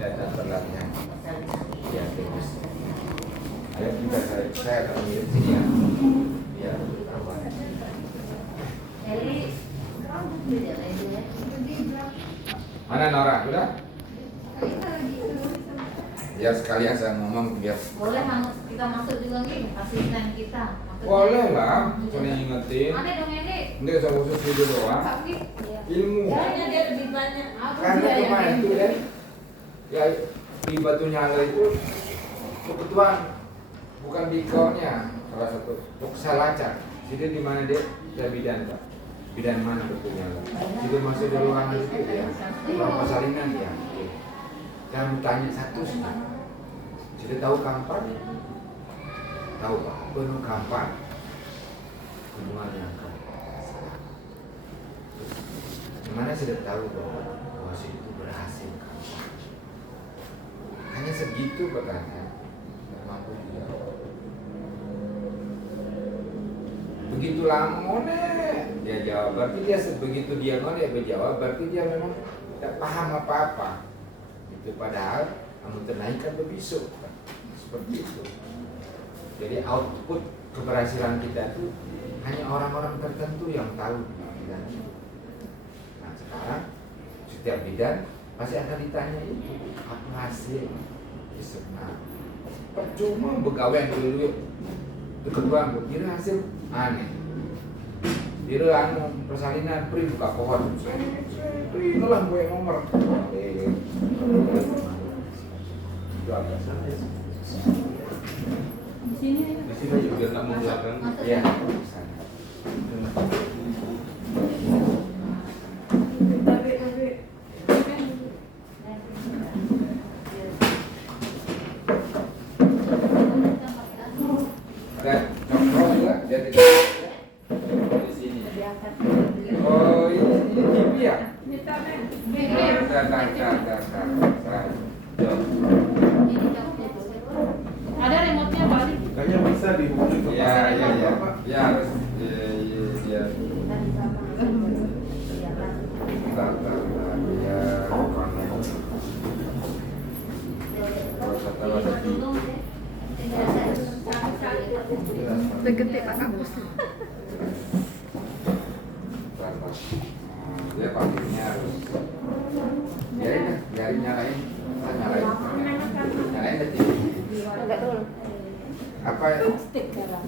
data terlatihan. Ya, terus. Ada juga saya akan mirip sini ya. Ya, apa? Mana Nora? Udah? Ya sekalian saya ngomong biar. Boleh kita masuk juga nih, asisten kita. Boleh lah, soalnya ingetin. Ada dong ini. Ini usah khusus video doang. Ilmu. Kayaknya dia lebih banyak. Karena kemarin itu kan, ya di Batu Nyala itu kebetulan bukan di kaunya salah satu Salacak. Jadi di mana dia bidan Pak? Bidan mana Batu Nyala? Jadi masuk di ruangan itu ya, ruang persalinan ya. Jangan tanya satu sih. Jadi tahu kapan? Tahu Pak, penuh kapan? Hubungannya kan. Gimana sudah tahu bahwa si itu berhasil kapan? Hanya segitu katanya. Mampu dia. Begitu lama dia jawab. Berarti dia begitu dia berjawab. Berarti dia memang tidak paham apa-apa. Itu padahal kamu ternaikkan berbisuk. Seperti itu. Jadi output keberhasilan kita itu hanya orang-orang tertentu yang tahu bidan. Nah sekarang setiap bidan pasti akan ditanya itu apa hasil. Nah, percuma begawe dulu kedua kira hasil aneh. Kira anu persalinan pri buka pohon. Pri itulah gue nomor. Itu agak salah. Di sini juga tak mau belakang. Iya. Ada contoh juga dari di sini. Oh ini TV ya? Ada remote-nya Pak Ali? Kayaknya bisa dihubungi ke Ya, ya, ya. Ya harus ya. Deketin Pak Kampus. Dia pakainya harus biarin nyalain, kita nyalain deh. Enggak dulu. Apa ya? Stick dalam.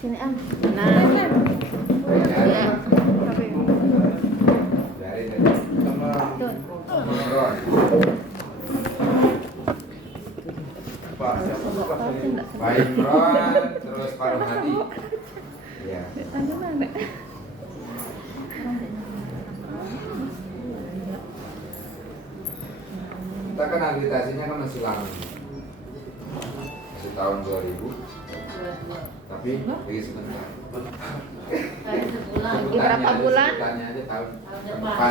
Sini Am. Nah. Ya. Biarin deh. Ron. Pak siapa tuh Pak? Pak Imron, terus Pak Rohadi. Ya. Tanya mana? Kita kan akreditasinya kan masih lama. Masih tahun 2000. Tapi lagi sebentar. Kayak sebulan. Berapa bulan? Sebutannya aja tahun depan. depan.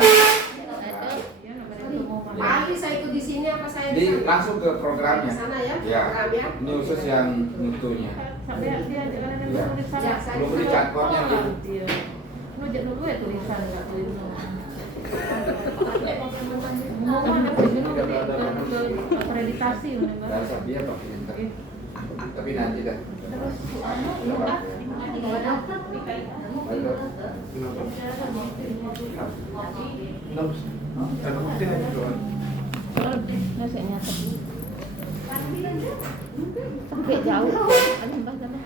Pak Ali saya ikut di sini apa saya Jadi langsung ke programnya. Ke sana ya, Ya. programnya. Ini khusus yang mutunya. Sampai dia jangan ada Ya. tulisan. Ya, saya Belum di chatbotnya gitu. Iya. Lu jangan dulu ya tulisan enggak tulisan. Mau ada dulu akreditasi benar. Dasar dia pakai internet. Tapi nanti dah. Terus anu ya. Ada bukti aja doang. Nasi nyatet. Sampai jauh. Ada mbak sama.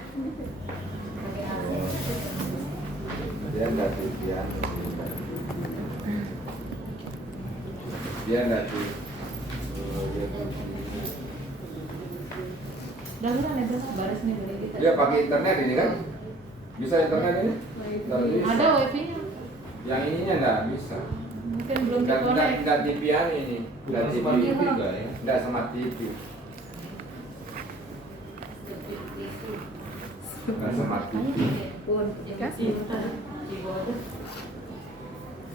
Dia nggak tuh dia nggak tuh Dalam ada baris nih dari kita. dia pakai internet ini kan bisa internet ini nggak bisa. Ada wifi-nya. Yang ininya nggak bisa. Mungkin belum dikonek. Nggak TV-an ini nggak Bukan TV smart TV enggak ya? nggak smart TV nggak smart TV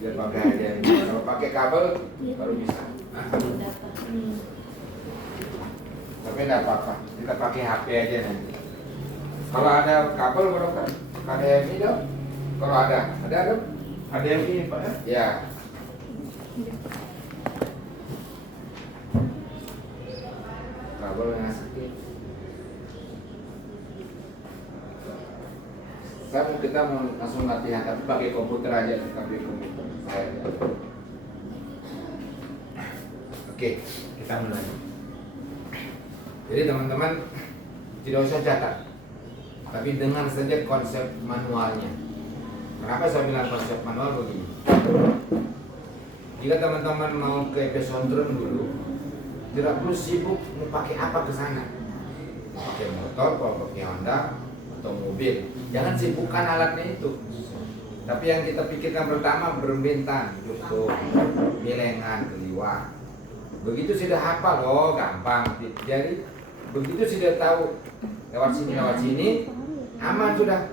dia pakai aja kalau pakai kabel baru bisa. Tapi enggak apa-apa, kita pakai HP aja nanti. Kalau ada kabel baru kan KDMI dong. Kalau ada dong. Ada yang ini Pak ya? Ya. Kabel yang sakit. Kita mau langsung latihan, tapi pakai komputer aja, pakai komputer. Oke, kita mulai. Jadi teman-teman tidak usah catat, tapi dengan saja konsep manualnya. Kenapa saya bilang konsep manual begini? Jika teman-teman mau ke pesantren dulu, tidak perlu sibuk mau pakai apa ke sana. Mau pakai motor, kalau pakai Honda atau mobil, jangan sibukkan alatnya itu. Tapi yang kita pikirkan pertama berbentang, cukup, milengan, keliwat. Begitu sudah hafal, oh gampang. Jadi begitu sudah tahu lewat sini, aman sudah.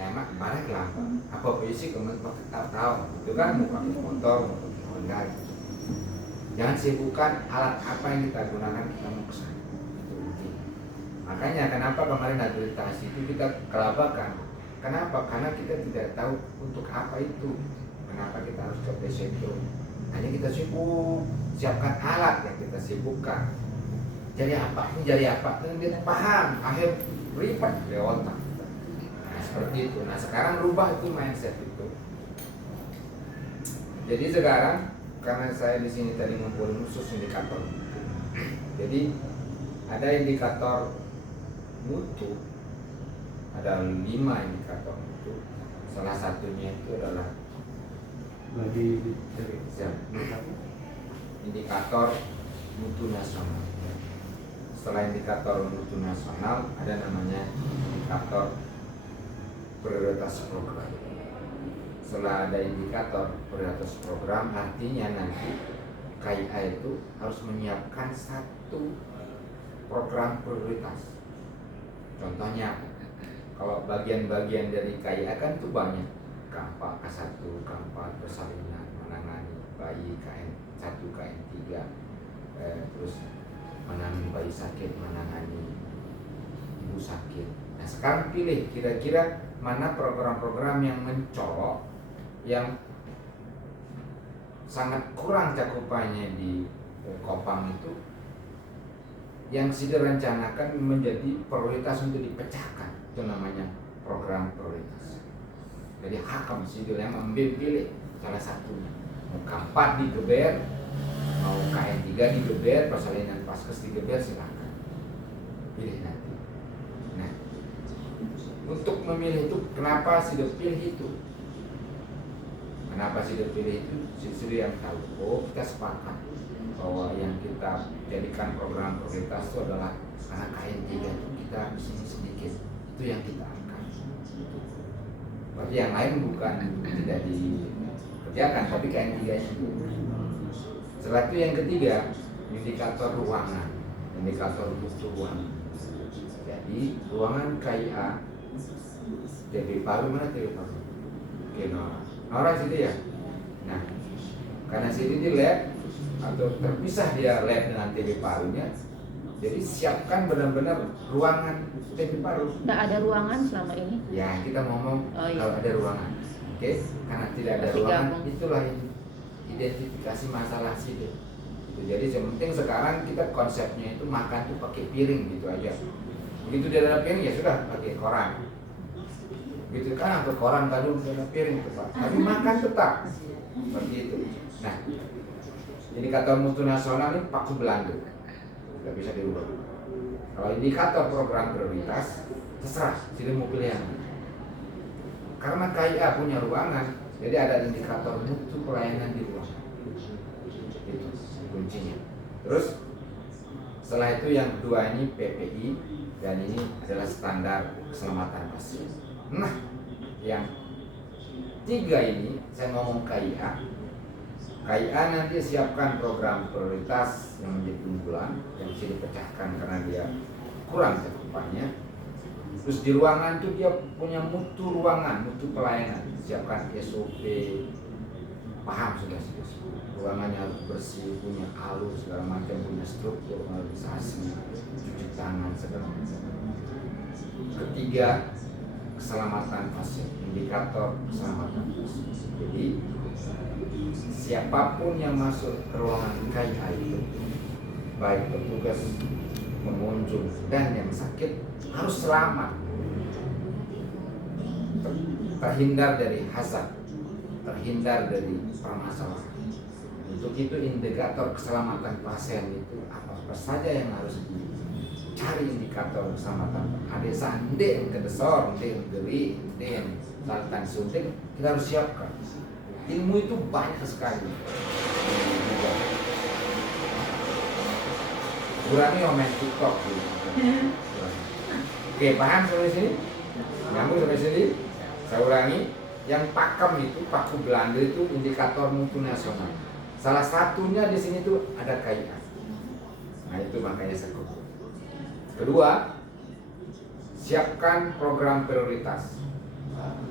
Emak kemarin gampang. Apa puisi kemudian tahu, itu kan mau pakai motor, mau pakai Honda. Jangan sibukkan alat apa yang kita gunakan kita mau ke sana. Makanya kenapa kemarin akreditasi itu kita kelabakan. Kenapa? Karena kita tidak tahu untuk apa itu. Kenapa kita harus ke pesantren? Hanya kita sibuk siapkan alat yang kita sibukkan. Jadi apa? Ini jadi apa? Dan dia paham. Akhir ribet di otak. Nah seperti itu. Nah sekarang rubah itu mindset itu. Jadi sekarang karena saya di sini tadi ngumpulin khusus indikator. Jadi ada indikator mutu, ada 5 indikator mutu. Salah satunya itu adalah indikator mutu nasional. Setelah indikator mutu nasional ada namanya indikator prioritas program. Setelah ada indikator prioritas program, artinya nanti KIA itu harus menyiapkan satu program prioritas. Contohnya, kalau bagian-bagian dari KIA kan itu banyak. Kampa K1, Kampa persalinan, menangani bayi KN1, KN3, terus menangani bayi sakit, menangani ibu sakit. Nah sekarang pilih kira-kira mana program-program yang mencolok, yang sangat kurang cakupannya di Kopang itu, yang sudah direncanakan menjadi prioritas untuk dipecahkan. Itu namanya program prioritas. Jadi hakam sidul yang ambil pilih salah satunya. Mau K4 di Geber, mau KN3 di Geber, persalinan Paskes di Geber, silakan pilih nanti. Nah, untuk memilih itu kenapa sidul pilih itu? Kenapa sidul pilih itu? Sidul yang tahu. Oh, kita sepakat bahwa yang kita jadikan program prioritas itu adalah karena KN3 itu kita di sini sedikit, itu yang kita angkat. Berarti yang lain bukan tidak dikerjakan, tapi KN3 nya. Setelah itu yang ketiga, indikator ruangan, indikator butuh ruangan. Jadi ruangan KIA TB Palu, mana TB Palu? Oke, Nora situ ya. Nah, karena situ di lab atau terpisah dia lab dengan TB Palunya, jadi siapkan benar-benar ruangan TB Palu. Nggak ada ruangan selama ini. Ya kita ngomong kalau ada ruangan, oke? Karena tidak ada Masih ruangan, gabung. itulah identifikasi masalah situ. Jadi yang penting sekarang kita konsepnya itu makan tuh pakai piring gitu aja. Begitu dia ada piring ya sudah pakai koran. Gitu kan atau koran kalau udah ada piring tuh Pak. Tapi makan tetap seperti itu. Nah, indikator mutu nasional ini paku Belanda. Tidak bisa dirubah. Kalau indikator program prioritas terserah, silih mau pilih yang mana. Karena KIA punya ruangan, jadi ada indikator mutu pelayanan di ruangan. Itu kuncinya. Terus setelah itu yang kedua ini PPI, dan ini adalah standar keselamatan pasien. Nah, yang tiga ini saya ngomong KIA. KIA nanti siapkan program prioritas yang menjadi unggulan yang bisa dipecahkan karena dia kurang cakupannya. Terus di ruangan itu dia punya mutu ruangan, mutu pelayanan, siapkan SOP, paham sudah. Ruangannya harus bersih, punya alur segala macam, punya struktur organisasi, cuci tangan segala macam. Ketiga, keselamatan pasien, indikator keselamatan pasien. Jadi siapapun yang masuk ke ruangan KIA itu, baik petugas, pengunjung, dan yang sakit harus selamat, terhindar dari hazard, terhindar dari permasalahan. Untuk itu indikator keselamatan pasien itu apa saja yang harus dicari indikator keselamatan. Ada sande yang kedesor, yang geri, yang saltan suntik, kita harus siapkan. Ilmu itu banyak sekali. Kurangi main TikTok gitu. Oke, paham sampai sini? Nyambung sampai sini? Saya ulangi, yang pakem itu, paku Belanda itu indikator mutu nasional. Salah satunya di sini tuh ada KIA. Nah itu makanya saya kutip. Kedua, siapkan program prioritas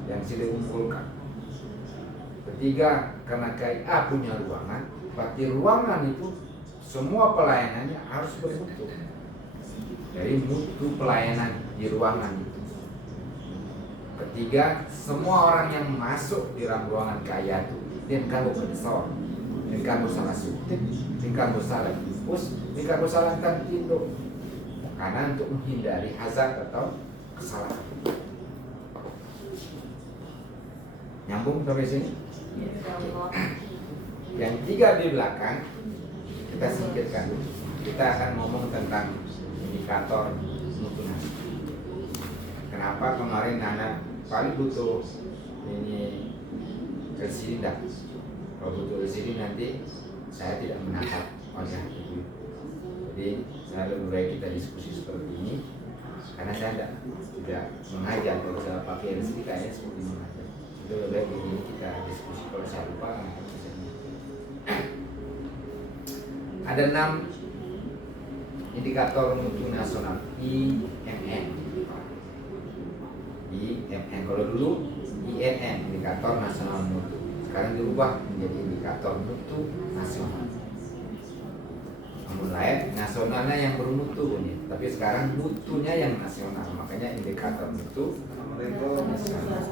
yang sudah diumpulkan. Ketiga, karena KIA punya ruangan, berarti ruangan itu semua pelayanannya harus bermutu. Dari mutu pelayanan di ruangan itu. Ketiga, semua orang yang masuk di dalam ruangan KIA itu dan kalau besar, dan kalau salah suntik, dan kalau salah infus, dan kalau salah tinduk, karena untuk menghindari hazard atau kesalahan. Nyambung sampai sini? Yang tiga di belakang kita singkirkan dulu. Kita akan ngomong tentang indikator mutu nasional. Kenapa kemarin Nana paling butuh ini LCD enggak? Kalau butuh LCD nanti saya tidak menangkap wajah ibu. Jadi saya lebih baik kita diskusi seperti ini karena saya tidak mengajar. Kalau saya pakai LCD kayaknya seperti mengajar. Itu lebih baik begini kita diskusi. Kalau saya lupa ada 6 indikator mutu nasional IMN. IMN kalau dulu INN indikator nasional mutu, sekarang dirubah menjadi indikator mutu nasional. Namun lain nasionalnya yang bermutu ini, tapi sekarang mutunya yang nasional, makanya indikator mutu nasional.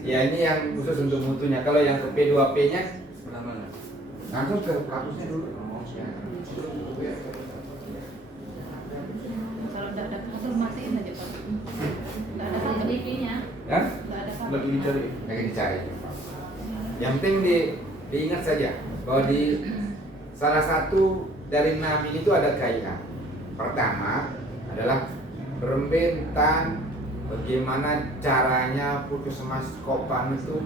Ya ini yang khusus untuk mutunya. Kalau yang ke P2P-nya langsung ke kampusnya dulu. Kalau tidak ada kabel matiin aja Pak. Tidak ada kabel IP-nya. Ya? Tidak ada kabel. Lagi dicari. Lagi dicari. Yang penting diingat saja bahwa di salah satu dari 6 ini itu ada KIA. Pertama adalah rembetan bagaimana caranya puskesmas Kopang itu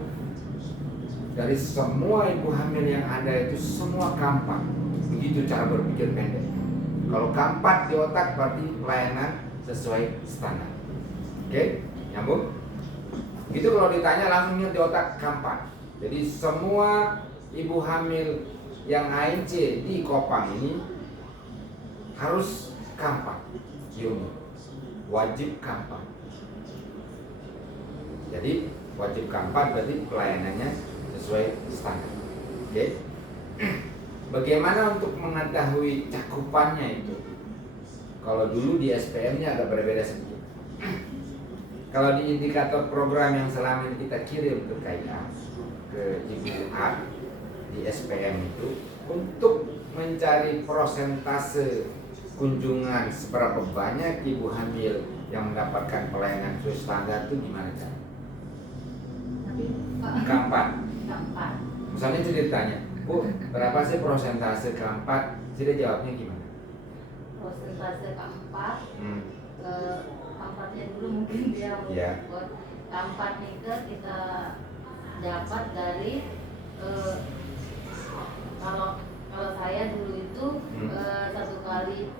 dari semua ibu hamil yang ada itu semua kampak. Begitu cara berpikir pendek. Kalau kampak di otak berarti pelayanan sesuai standar. Oke, nyambung? Itu kalau ditanya langsung di otak kampak. Jadi semua ibu hamil yang ANC di Kopang ini harus kampak. Wajib kampak. Jadi wajib kampak berarti pelayanannya sesuai standar. Oke. Bagaimana untuk mengetahui cakupannya itu? Kalau dulu di SPM-nya agak berbeda sedikit. Kalau di indikator program yang selama ini kita kirim ke KIA, ke Ibu A di SPM itu, untuk mencari persentase kunjungan seberapa banyak ibu hamil yang mendapatkan pelayanan sesuai standar itu gimana cara? Keempat. Misalnya saya ditanya, Bu, berapa sih persentase keempat? Saya jawabnya gimana? Persentase keempat, keempatnya dulu mungkin dia buat keempat itu kita dapat dari kalau saya dulu itu 1 kali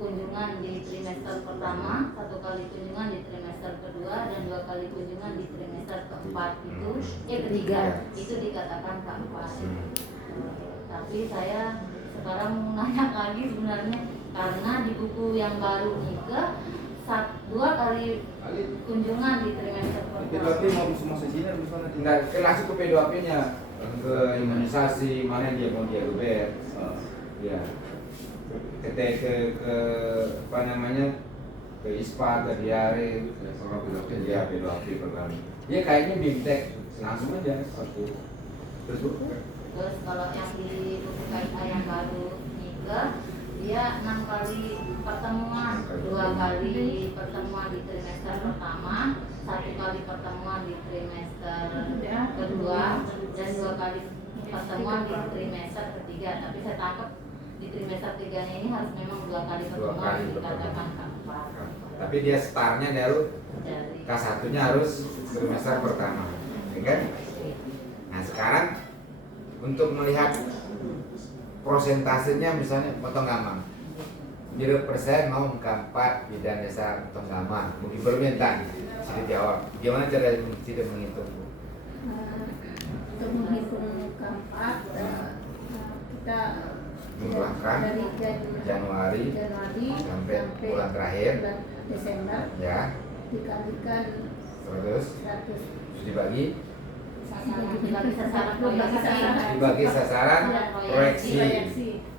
kunjungan di trimester pertama, 1 kali kunjungan di trimester kedua, dan 2 kali kunjungan di trimester keempat itu, ketiga itu dikatakan keempat. Tapi saya sekarang mau nanya lagi sebenarnya karena di buku yang baru Nike 2 kali kunjungan di trimester pertama. P2P mau semua sini harus mana? Enggak, langsung ke P2P-nya, ke imunisasi mana dia mau dia geber. Ya. ke apa namanya, ke ISPA, ke diare, ke diare, dia kayaknya bimtek langsung aja satu. Terus kalau yang di buku KIA yang baru nikah, dia 6 kali pertemuan, 2 kali pertemuan di trimester pertama, 1 kali pertemuan di trimester kedua, dan 2 kali pertemuan di trimester ketiga. Tapi saya tangkap di trimester 3 ini harus memang 2 kali pertemuan dikatakan keempat. Tapi dia startnya dari K1-nya harus trimester pertama, ya kan? Nah sekarang untuk melihat prosentasenya, misalnya potong gampang, 0% mau keempat bidang dasar potong gampang, mungkin permintaan sudah jawab. Gimana cara tidak menghitung? Untuk menghitung keempat, kita Mengeluarkan dari Januari sampai bulan terakhir, bulan Desember ya, dikalikan 100 100 dibagi Dibagi sasaran proyeksi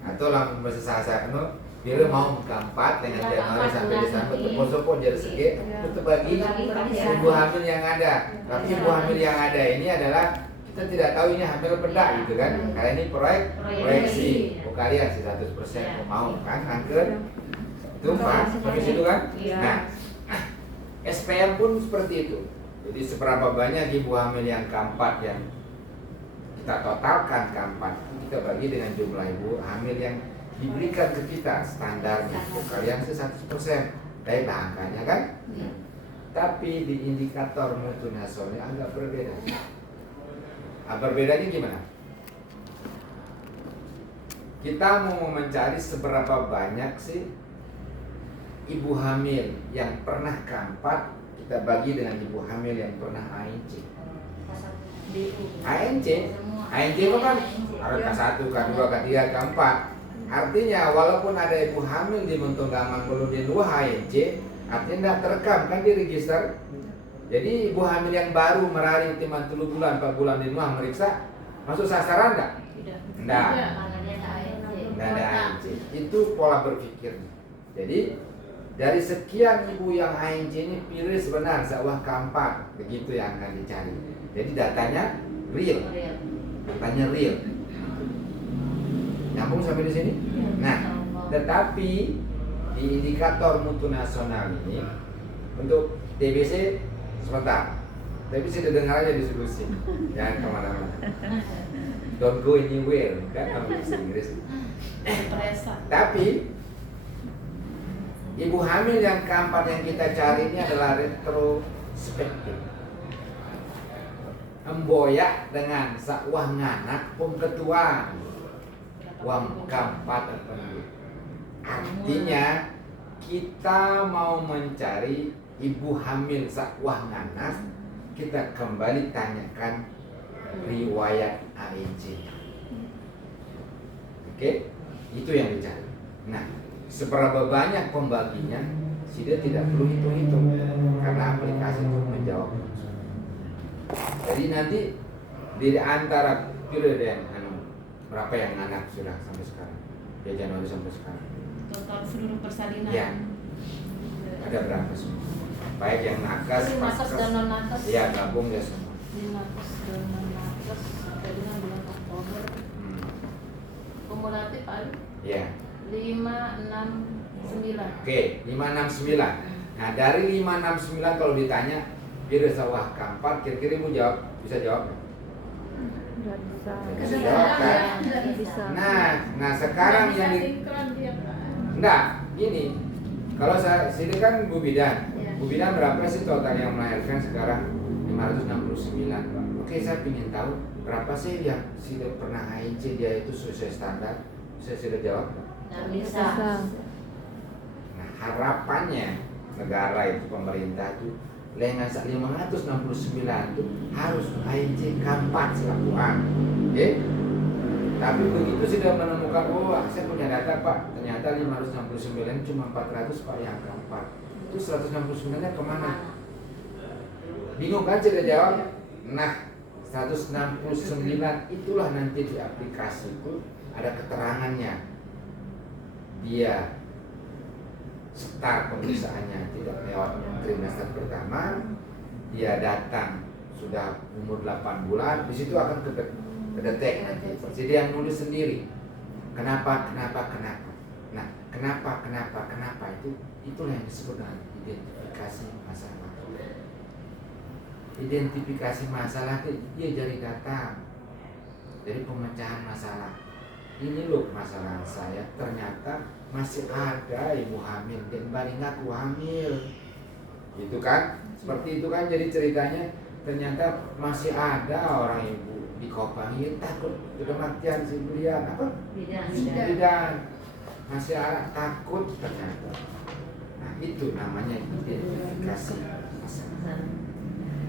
atau langsung sasaran itu bila mau keempat dengan Januari sampai Desember itu pun jadi segi itu bagi ibu hamil yang ada. Tapi ibu hamil yang ada ini adalah kita tidak tahu ini hamil benda gitu kan, karena ini proyeksi kalian sih 100% mau kan angker itu Pak habis itu kan. Nah SPM pun seperti itu. Jadi seberapa banyak ibu hamil yang keempat yang kita totalkan keempat, kita bagi dengan jumlah ibu hamil yang diberikan ke kita standarnya. Kalian sih 100%, baik angkanya kan? Tapi di indikator mutu nasionalnya agak berbeda. Berbedanya gimana? Kita mau mencari seberapa banyak sih ibu hamil yang pernah keempat, kita bagi dengan ibu hamil yang pernah ANC. ANC itu kan ada K1, K2, K3, K4. Artinya walaupun ada ibu hamil di Mentonggaman Beludin 2 ANC, artinya tidak terekam kan di register. Jadi ibu hamil yang baru merari timan 3 bulan, 4 bulan di rumah meriksa, masuk sasaran enggak? Tidak. Tidak ada ANC. Itu pola berpikir. Jadi dari sekian ibu yang ANC ini pilih sebenarnya sawah keempat, begitu yang akan dicari. Jadi datanya real. Datanya real. Nyambung sampai di sini? Nah, tetapi di indikator mutu nasional ini untuk TBC sebentar. TBC didengar aja di solusi. Jangan kemana-mana. Don't go anywhere, kan kalau bahasa Inggris. Tapi ibu hamil yang keempat yang kita cari ini adalah retrospektif. Emboyak dengan sakwah nganak pemketuan uang keempat tertentu. Artinya kita mau mencari ibu hamil sakwah nganak, kita kembali tanyakan riwayat ANC. Oke, itu yang dicari. Nah, seberapa banyak pembaginya, sudah tidak perlu hitung-hitung karena aplikasi itu menjawab. Jadi nanti di antara periode yang berapa yang anak sudah sampai sekarang, ya Januari sampai sekarang. Total seluruh persalinan. Ya, ada berapa semua? Baik yang nakes, nakes dan non nakes. Ya gabung ya semua. Nakes dan non nakes sampai dengan bulan Oktober. Kumulatif paling. Ya. 5, 6, 9. Oke, 569. Nah, dari 569 kalau ditanya periode sawah keempat, kira-kira ibu jawab, bisa jawab nggak? Nggak bisa. Bisa jawab kan? Nggak bisa. Nah sekarang yang enggak, gini. Kalau saya sini kan Bu Bidan. Bu Bidan berapa sih total yang melahirkan sekarang? 569. Oke, saya ingin tahu berapa sih yang sudah pernah ANC dia itu sesuai standar? Saya sudah jawab. Nggak bisa. Nah, harapannya negara itu, pemerintah itu lengan 569 itu harus ANC keempat selakuan. Oke? Tapi begitu sudah menemukan, oh saya punya data Pak, ternyata 569 cuma 400 Pak yang keempat. Itu 169-nya kemana? Bingung kan sudah jawab? Nah, 169 itulah nanti di aplikasi itu ada keterangannya. dia start pemeriksaannya tidak lewat trimester pertama, dia datang sudah umur 8 bulan, di situ akan kedetek nanti. Jadi yang nulis sendiri. Kenapa? Nah, kenapa itulah yang disebut dengan identifikasi masalah. Identifikasi masalah itu dia dari data, dari pemecahan masalah. Ini loh masalah saya, ternyata masih ada ibu hamil dan baru ngaku hamil, gitu kan? Seperti itu kan, jadi ceritanya ternyata masih ada orang ibu di Kopang ini takut kematian si belian apa? Bidan. Masih ada takut ternyata. Nah itu namanya identifikasi masalah.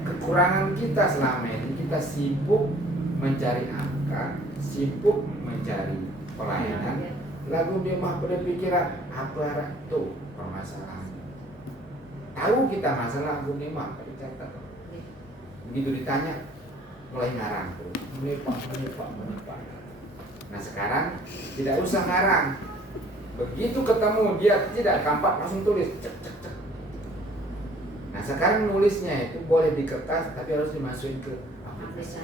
Kekurangan kita selama ini, kita sibuk mencari angka, sibuk mencari pelayanan, lalu dia mah berpikiran apa tuh permasalahan. Tahu kita masalah, aku mah catat. Begitu ditanya, mulai ngarang tuh, menipak. Nah sekarang tidak usah ngarang. Begitu ketemu dia tidak kampak langsung tulis. Cek. Nah sekarang nulisnya itu boleh di kertas tapi harus dimasukin ke aplikasi.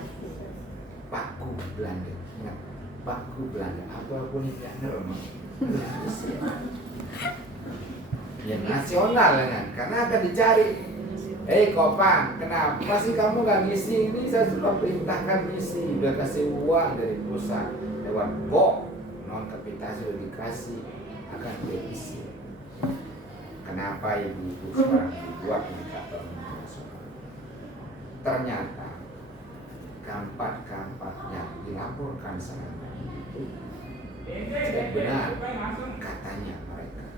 Paku Belanda. Ingat, paku Belanda. Apapun itu yang normal. Yang nasional kan, karena akan dicari. Kopang, kenapa sih kamu gak ngisi? Ini saya sudah perintahkan ngisi, udah kasih uang dari pusat lewat non kapitasi udah dikasih, akan dia isi. Kenapa ibu-ibu sekarang dibuat indikator nasional? Ternyata kampat yang dilaporkan selama itu tidak benar, katanya mereka.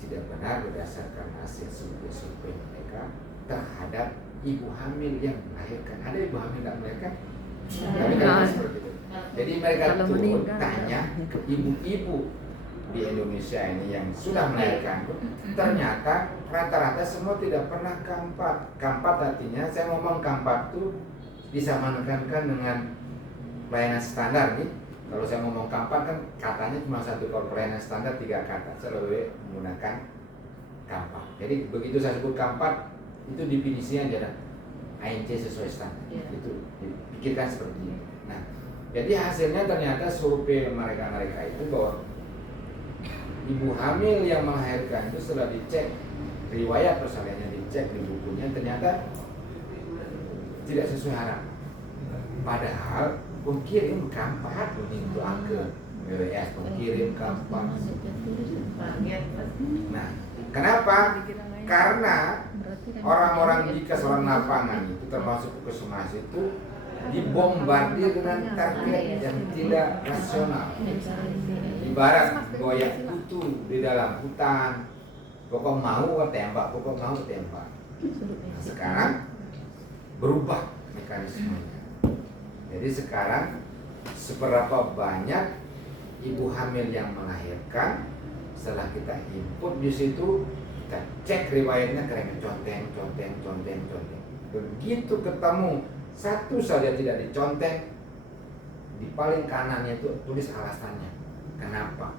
Tidak benar berdasarkan hasil survei mereka terhadap ibu hamil yang melahirkan. Ada ibu hamil yang melahirkan? Tapi kan seperti itu. Jadi mereka turun tanya ke ibu-ibu di Indonesia ini yang sudah melahirkan, ternyata rata-rata semua tidak pernah kampat. Kampat artinya, saya ngomong kampat itu disamakan dengan pelayanan standar nih. Kalau saya ngomong kampat kan katanya cuma satu, kalau pelayanan standar 3 kata. Saya lebih menggunakan kampat. Jadi begitu saya sebut kampat, itu definisinya adalah ANC sesuai standar. Itu dipikirkan seperti ini. Nah, jadi hasilnya ternyata survei mereka itu bahwa ibu hamil yang melahirkan itu setelah dicek riwayat persalinan, dicek di bukunya, ternyata tidak sesuai harapan. Padahal pengkirim kampat itu angka WWS, pengkirim kampat. Nah, kenapa? Karena orang-orang di keseluruhan lapangan itu termasuk puskesmas itu dibombardir dengan target yang tidak rasional. Ibarat goyak kutu di dalam hutan, pokok mau tembak. Nah, sekarang berubah mekanismenya. Jadi sekarang seberapa banyak ibu hamil yang melahirkan, setelah kita input di situ, kita cek riwayatnya, keren conteng. Begitu ketemu satu saja tidak diconteng, di paling kanannya itu tulis alasannya. Kenapa?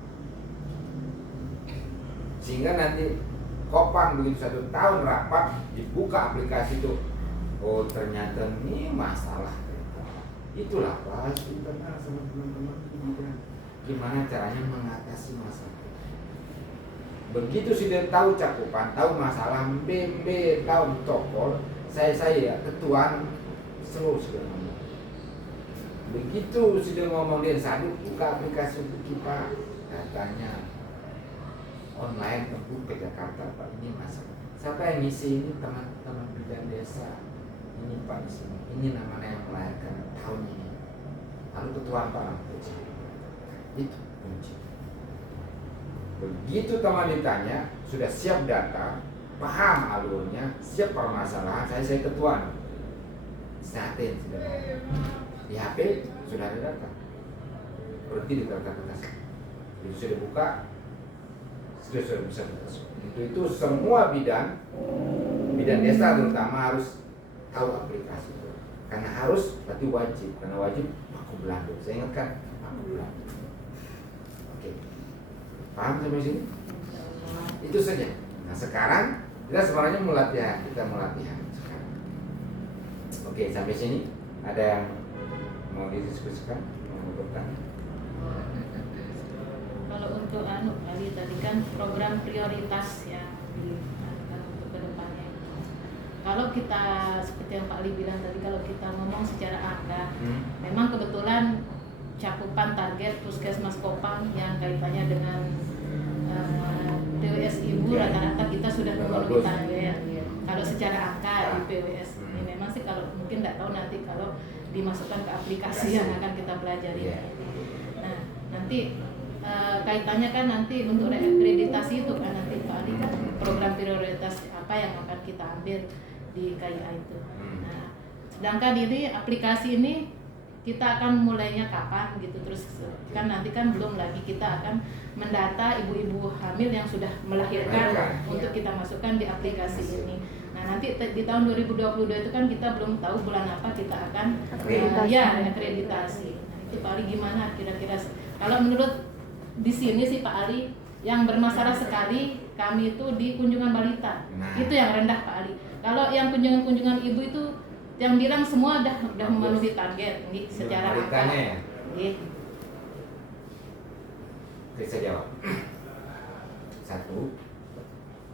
Sehingga nanti Kopang begitu 1 tahun rapat, dibuka aplikasi itu, oh ternyata ini masalah. Itulah bahas internal sama teman-teman gimana caranya mengatasi masalah. Begitu sudah tahu cakupan, tahu masalah, tahu tokol, saya ketuaan slow sudah ngomong. Begitu sudah ngomong dia saduk, buka aplikasi untuk kita, datanya online tembus ke Jakarta, Pak, ini masalah. Siapa yang ngisi ini? Teman-teman bidan desa. Ini Pak di sini. Ini namanya yang melahirkan tahun ini. Lalu ketua Pak Lampuji. Itu kunci. Begitu teman ditanya, sudah siap data, paham alurnya, siap permasalahan, saya ketua. Satin sudah di HP sudah ada data. Berarti di kertas. Itu sudah buka, sudah bisa masuk. Itu semua bidan desa terutama harus tahu aplikasi itu. Karena harus, berarti wajib. Karena wajib aku Belanda. Saya ingatkan aku Belanda. Oke. Paham sampai sini? Itu saja. Nah sekarang kita sebenarnya mau latihan sekarang. Oke, sampai sini ada yang mau didiskusikan, mau bertanya? Kalau untuk kali tadi kan program prioritas yang dilakukan untuk kedepannya. Kalau kita seperti yang Pak Ali bilang tadi, kalau kita ngomong secara angka, memang kebetulan cakupan target Puskesmas Kopang yang kaitannya dengan PWS Ibu rata-rata kita sudah memenuhi target. Kalau secara angka di PWS ini memang sih kalau mungkin nggak tahu nanti kalau dimasukkan ke aplikasi yang akan kita pelajari. Nah nanti kaitannya kan nanti untuk reakreditasi itu kan nanti Pak Ali kan program prioritas apa yang akan kita ambil di KIA itu. Nah sedangkan ini aplikasi ini kita akan mulainya kapan gitu, terus kan nanti kan belum lagi kita akan mendata ibu-ibu hamil yang sudah melahirkan untuk kita masukkan di aplikasi ini. Nah nanti di tahun 2022 itu kan kita belum tahu bulan apa kita akan akreditasi. Nah itu Pak Ali gimana kira-kira kalau menurut di sini sih Pak Ali yang bermasalah sekali kami itu di kunjungan balita. Itu yang rendah Pak Ali. Kalau yang kunjungan ibu itu yang bilang semua udah memenuhi target nih secara angka. Ya? Oke, saya jawab. Satu,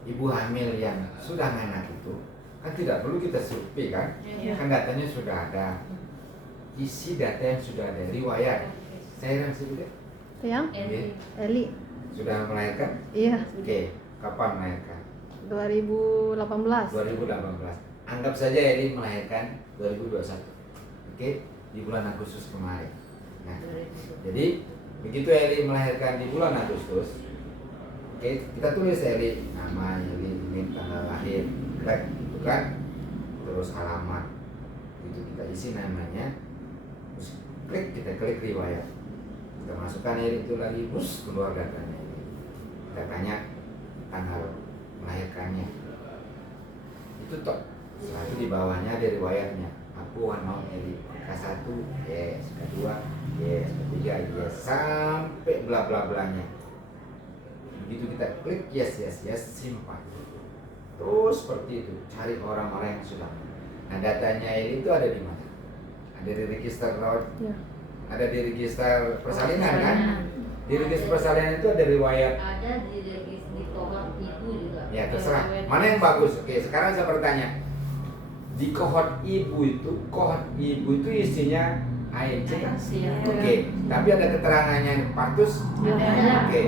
ibu hamil yang sudah anak itu kan tidak perlu kita survei kan? Kan datanya sudah ada, isi data yang sudah ada, riwayat. Saya yang sebutnya. Yang? Eli. Sudah melahirkan? Iya. Oke, kapan melahirkan? 2018. 2018. Anggap saja Eli melahirkan 2021. Oke, di bulan Agustus kemarin. Nah, jadi begitu Eli melahirkan di bulan Agustus, oke, kita tulis Eli nama, Eli ini tanggal lahir, gitu kan? Terus alamat, itu kita isi namanya, terus kita klik riwayat, kita masukkan Eli itu lagi, terus keluar datanya, datanya tanggal melahirkannya, itu toh. Setelah itu di bawahnya ada riwayatnya. Aku mau Eli K1, yes, K2, yes, K3, yes, sampai bla bla blanya. Begitu kita klik yes, simpan. Terus seperti itu, cari orang-orang yang sudah. Nah datanya Eli itu ada di mana? Ada di register road, ada di register persalinan kan? Di register persalinan itu ada riwayat. Ada di register di kohort ibu juga. Ya terserah. Mana yang bagus? Oke, sekarang saya bertanya. Di kohort ibu itu isinya ANC kan? Oke, tapi ada keterangannya partus? Oke.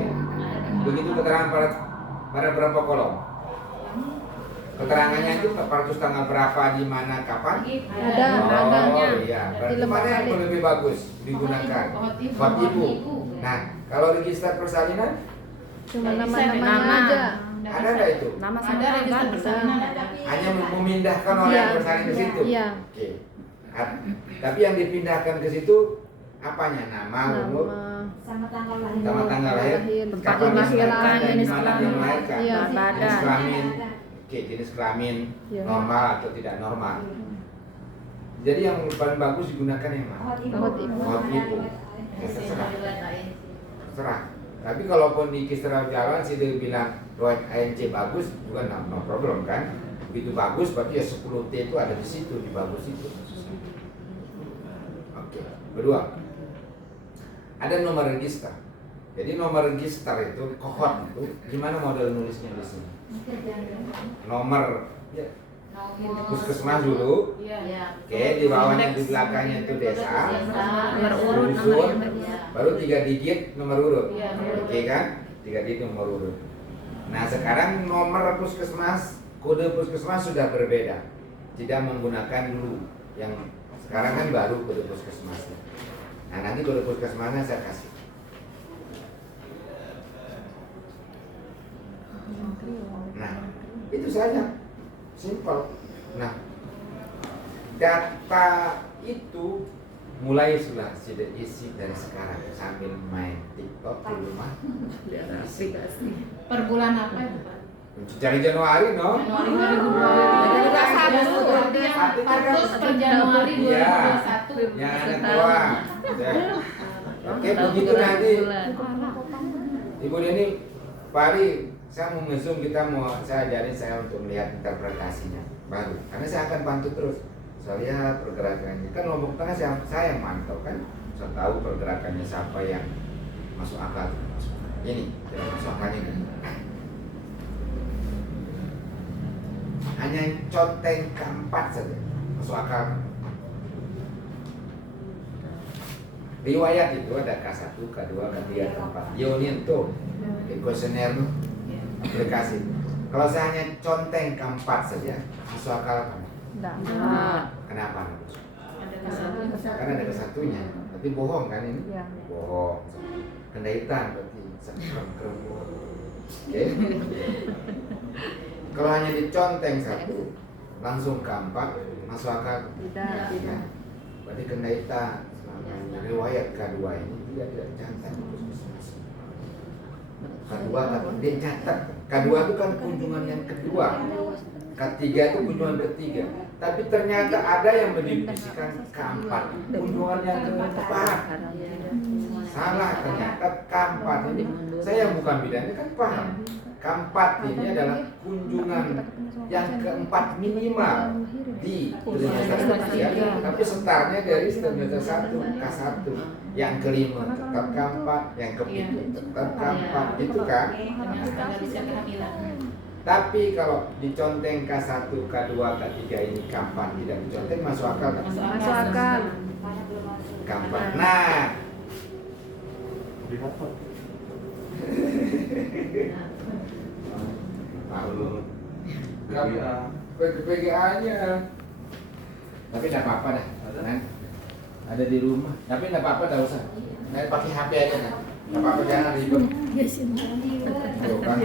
Begitu keterangan pada berapa kolom? Keterangannya itu partus tanggal berapa, di mana, kapan? Ada. Oh iya, berarti mana yang lebih bagus digunakan? Kohort ibu. Nah, kalau register persalinan? Cuma nama-namanya aja. Ada nggak itu? Nama Ada sama register kan persalinan bisa. ada. Hanya memindahkan orang yang bersalin ke situ. Iya. Oke. Tapi yang dipindahkan ke situ apanya? Nama, umur, Sama tanggal lahir. sama tanggal lahir, Tempat kapan kelahiran, dilahirkan, dan jenis di mana dia kelamin. melahirkan, Iya. jenis kelamin, oke, jenis kelamin Iya. normal atau tidak normal. Jadi yang paling bagus digunakan yang mana? Kohort ibu. Kohort ibu. Ya, terserah. Terserah. Tapi kalaupun di Kisra Jalan sih dia bilang riwayat ANC bagus, bukan no problem kan? Begitu bagus berarti ya 10T itu ada di situ, di bagus itu. Oke. Kedua, ada nomor register. Jadi nomor register itu kohort itu gimana model nulisnya di sini? Nomor ya, puskesmas dulu. Iya. Oke, di bawahnya di belakangnya itu desa. Nomor urut, Dusun, namanya. baru 3 digit nomor urut. Iya, nomor urut. Oke kan? 3 digit nomor urut. Nah, sekarang nomor puskesmas, kode puskesmas sudah berbeda. Tidak menggunakan dulu yang sekarang kan baru kode puskesmasnya. Nah, nanti kode puskesmasnya saya kasih. Nah, itu saja. Simple. Nah, data itu mulai sudah isi dari sekarang sambil main TikTok di rumah. Per bulan apa itu Pak? Dari Januari, no? Januari 2021. Berarti yang partus per Januari 2021. Yang anak tua. Ya. Oke, begitu nanti Ibu Deni, Pak Ari, saya mau nge-zoom, saya ajarin saya untuk melihat interpretasinya baru. Karena saya akan bantu terus. Saya lihat pergerakannya. Kan Lombok Tengah saya yang mantau kan. Saya tahu pergerakannya siapa yang masuk akal. Ini, tidak masuk akalnya ini. Hanya conteng keempat saja masuk akal. Riwayat itu ada K1, K2, K3, K4. Union tuh di kuesioner tuh aplikasi. Kalau saya hanya conteng keempat saja masuk akal kan? Enggak. Kenapa? Ada kesatu. Karena ada kesatunya. Berarti bohong kan ini? Ya. Bohong. Kendaitan berarti serem-serem bohong. Oke? Kalau hanya diconteng satu, langsung keempat masuk akal. Tidak. Ya. Berarti kendaitan. Riwayat K2 ini tidak catat. K2 dia catat. K2 itu kan kunjungan yang kedua. K3 itu kunjungan ketiga. Tapi ternyata ada yang mendefinisikan K4 kunjungan yang keempat. Salah ternyata K4 ini. Saya yang bukan bidangnya kan paham. K4 ini adalah kunjungan yang keempat minimal di trimester ketiga, tapi setarnya dari trimester 1 K1, yang kelima tetap K4, yang ketujuh tetap K4, itu kan. Nggak bisa kehamilan. Tapi kalau diconteng K1, K2, K3 ini K4 tidak diconteng, masuk akal kan? Masuk akal. K4. Nah, PGA-nya. Tapi tidak apa-apa dah. Ada di rumah. Tapi tidak apa-apa, tidak usah. Nah, pakai HP aja kan. Tidak apa-apa, jangan ribet. Tuh, kan?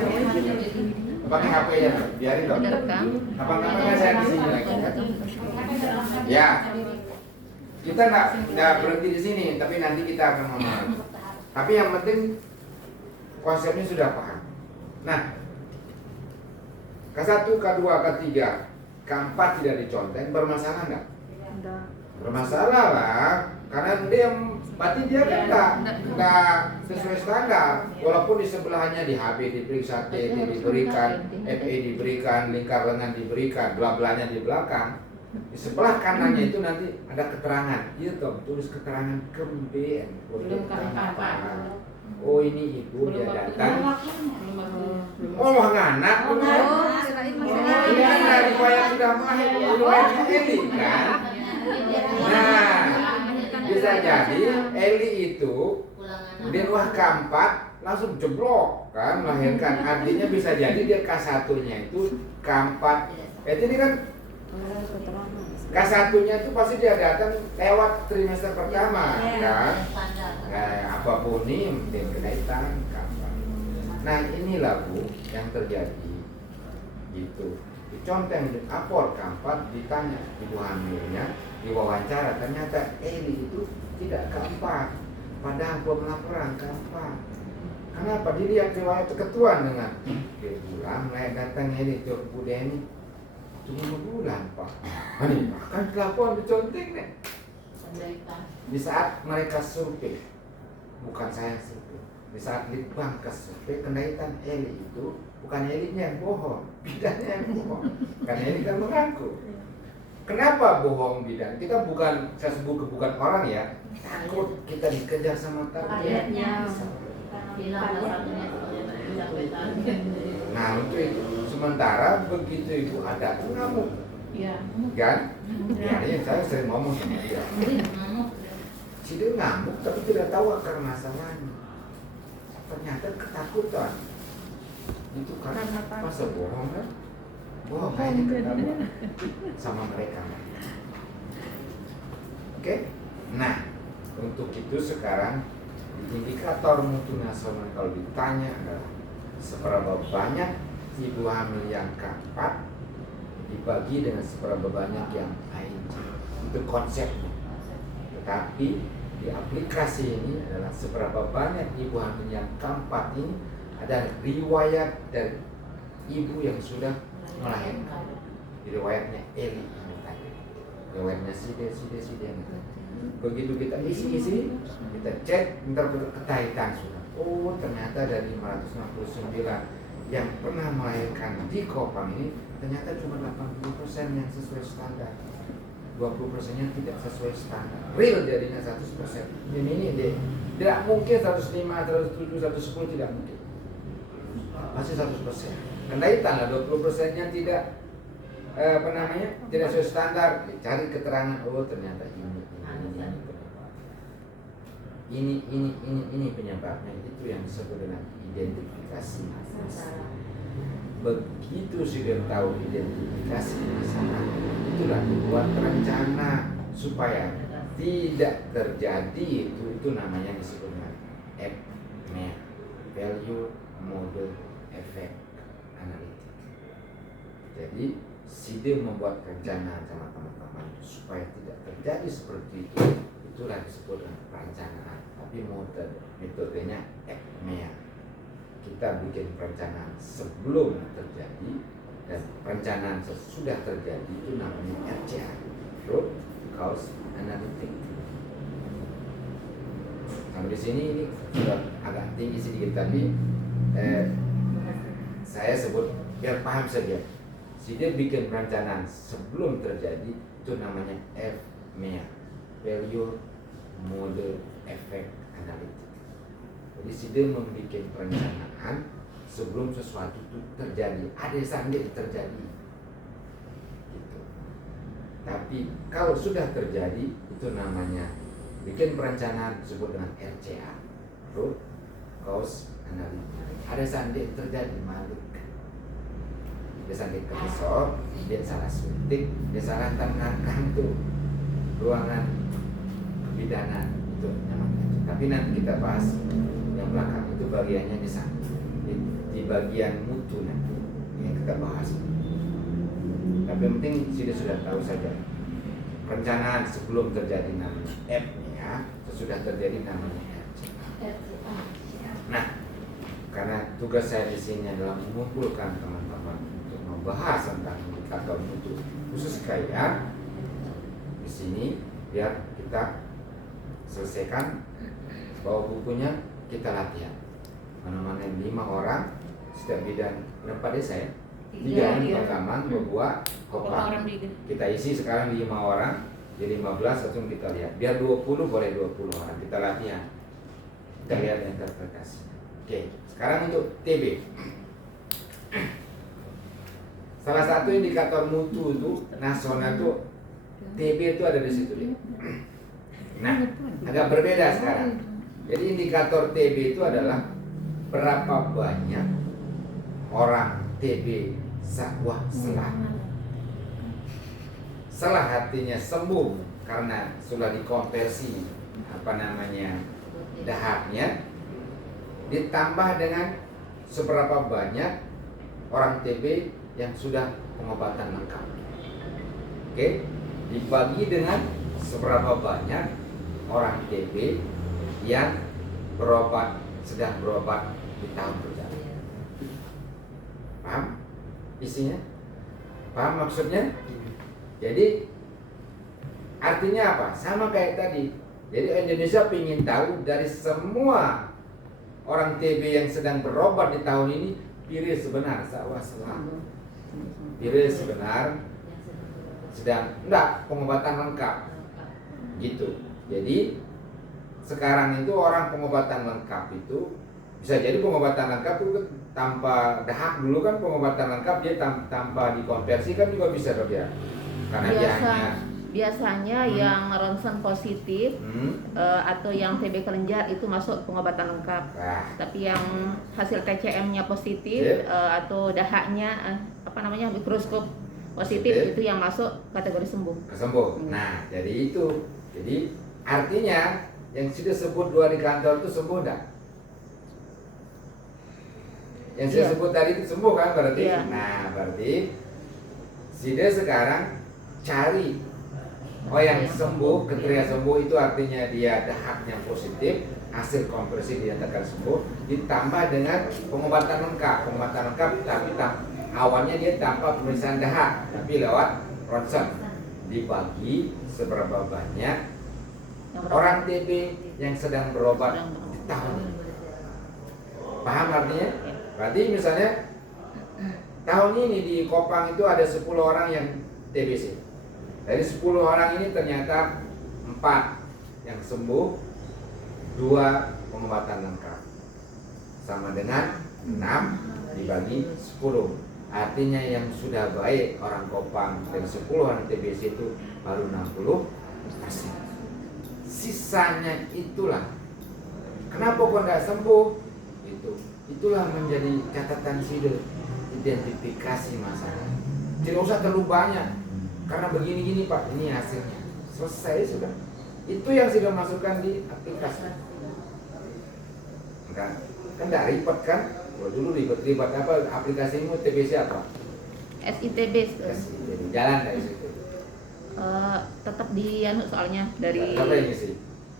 Pakai HP aja, biarin dong. Kapan-kapan saya di sini lagi. Kan? Ya. Kita nggak berhenti di sini, tapi nanti kita akan ngomong. Tapi yang penting konsepnya sudah paham. Nah, K1, K2, K3, K4 tidak diconteng, bermasalah nggak? Enggak. Bermasalah lah, karena berarti dia kan nggak sesuai standar. Walaupun di sebelahnya di HB diperiksa, TT diberikan, FE diberikan, lingkar lengan diberikan, bla-blanya di belakang. Di sebelah kanannya itu nanti ada keterangan, iya toh, tulis keterangan kemben. Belum K4. Oh ini ibu dia datang. Belum Oh anak. Ini kan dari riwayat sudah mahir, riwayatnya Eli kan. Nah, bisa jadi Eli itu kemudian wah K4 langsung jeblok kan melahirkan. Artinya bisa jadi dia K1-nya itu K4. Ini kan K1-nya itu pasti dia datang lewat trimester pertama kan. Apapun ini mungkin kenaikan K4. Nah inilah Bu yang terjadi gitu. Diconteng di apor K4, ditanya ibu hamilnya, diwawancara ternyata Eli itu tidak K4, padahal belum laporan K4. Kenapa? Dilihat riwayat keketuan dengan dia pulang, datang Eli ke Bu Deni, cuma bulan Pak. Ini bahkan kelakuan diconteng nih. Di saat mereka survei, bukan saya survei, di saat litbang ke survei kendaitan Eli itu bukan Elinya yang bohong, bidannya yang bohong. Karena Eli kan mengaku. Kenapa bohong bidan? Kita bukan, saya sebut bukan orang ya, takut kita dikejar sama target. Nah untuk itu, sementara begitu ibu ada ngamuk, Iya. kan? Ya ini saya sering ngomong sama dia. Si dia ngamuk tapi tidak tahu akar masalahnya. Ternyata ketakutan. Itu karena masa bohong kan? Bohong ini ketemu sama mereka. Oke? Nah, untuk itu sekarang indikator mutu nasional kalau ditanya adalah seberapa banyak ibu hamil yang K4 dibagi dengan seberapa banyak yang ING. Itu konsepnya. Tetapi di aplikasi ini adalah seberapa banyak ibu hamil yang K4 ini ada riwayat dari ibu yang sudah melahirkan. Di riwayatnya Eli riwayatnya Side. Begitu kita isi, kita cek interpretasi sudah. oh ternyata dari 569 yang pernah melahirkan di Kopang ini ternyata cuma 80% yang sesuai standar, 20%-nya tidak sesuai standar. Real jadinya 100%. Ini deh. Tidak mungkin 105, 107, 110 tidak mungkin. Masih 100%. Kendaitanlah 20%-nya tidak tidak sesuai standar. Cari keterangan, oh ternyata ini penyebabnya. Itu yang disebut dengan identifikasi masalah. Begitu sudah tahu identifikasi masalah, itulah dibuat rencana supaya tidak terjadi itu namanya disebut dengan FMEA, Value Model Effect Analytic. Jadi SIDE membuat rencana sama teman-teman supaya tidak terjadi seperti itu. Itulah disebut dengan perencanaan. Tapi metodenya FMEA. Kita bikin perencanaan sebelum terjadi dan perencanaan sesudah terjadi, itu namanya RCA, Root Cause Analytic. Sampai sini ini sudah agak tinggi sedikit, tapi saya sebut biar paham saja. SIDE bikin perencanaan sebelum terjadi, itu namanya FMEA, Value Model Effect Analytic. Jadi SIDE membuat perencanaan sebelum sesuatu itu terjadi. Ada sampai terjadi. Gitu. Tapi kalau sudah terjadi, itu namanya bikin perencanaan disebut dengan RCA, Root Cause Analysis. Ada sampai terjadi malik. Dia sampai kesor, dia salah suntik, dia salah tangankan tuh ruangan kebidanan itu namanya. Tapi nanti kita bahas yang belakang itu bagiannya di sana, di bagian mutu nanti yang kita bahas. Tapi yang penting sudah tahu saja perencanaan sebelum terjadi namanya FMEA, sesudah terjadi namanya RCA. Nah, karena tugas saya di sini adalah mengumpulkan teman-teman untuk membahas tentang indikator mutu khusus kaya di sini, biar kita selesaikan bawa bukunya, kita latihan. Mana-mana 5 orang setiap bidang. Berapa desa ya? 3 yang Pasaman, Bogua, Kopang. Kita isi sekarang 5 orang, jadi 15 langsung kita lihat. Biar 20 boleh 20 orang, kita latihan. Kita lihat interpretasi. Oke, sekarang untuk TB. Salah satu indikator mutu itu nasional itu TB itu ada di situ deh. Nah, agak berbeda sekarang. Jadi indikator TB itu adalah berapa banyak orang TB wah selah. Selah artinya sembuh karena sudah dikonversi dahaknya, ditambah dengan seberapa banyak orang TB yang sudah pengobatan lengkap. Oke, dibagi dengan seberapa banyak orang TB yang sedang berobat di tahun berjalan. Paham isinya? Paham maksudnya? Jadi artinya apa? Sama kayak tadi. Jadi Indonesia ingin tahu dari semua orang TB yang sedang berobat di tahun ini, pire sebenar sawah selah. Pire sebenar sedang pengobatan lengkap. Gitu. Jadi sekarang itu orang pengobatan lengkap itu bisa jadi pengobatan lengkap itu tanpa dahak. Dulu kan pengobatan lengkap dia tanpa dikonversi kan juga bisa ya. Karena biasanya yang ronsen positif atau yang TB kelenjar itu masuk pengobatan lengkap. Tapi yang hasil TCM-nya positif atau dahaknya mikroskop positif itu yang masuk kategori sembuh. Nah, jadi itu. Jadi artinya yang sudah sebut 2 di kantor itu sembuh enggak? Yang saya sebut tadi itu sembuh kan berarti? Nah, berarti SIDE sekarang cari yang sembuh, kriteria sembuh itu artinya dia dahaknya positif, hasil konversi dinyatakan sembuh, ditambah dengan pengobatan lengkap tapi awalnya dia tanpa pemeriksaan dahak, tapi lewat ronsen. Dibagi seberapa banyak orang TB yang sedang berobat di tahun ini. Paham artinya? Ya. Berarti misalnya tahun ini di Kopang itu ada 10 orang yang TBC. Dari 10 orang ini ternyata 4 yang sembuh, 2 pengobatan lengkap. Sama dengan 6 dibagi 10. Artinya yang sudah baik orang Kopang dari 10 orang TBC itu baru 60%. Sisanya itulah. Kenapa kok nggak sembuh? Itulah menjadi catatan SIDE, identifikasi masalah. Tidak usah terlalu banyak, karena begini-gini Pak, ini hasilnya. Selesai sudah. Itu yang sudah masukkan di aplikasi. Kan tidak ribet kan? Kalau dulu ribet apa? Aplikasimu TBC apa? SITB SITB. Jalan dari situ. tetap di anu soalnya dari Siapa yang ngisi?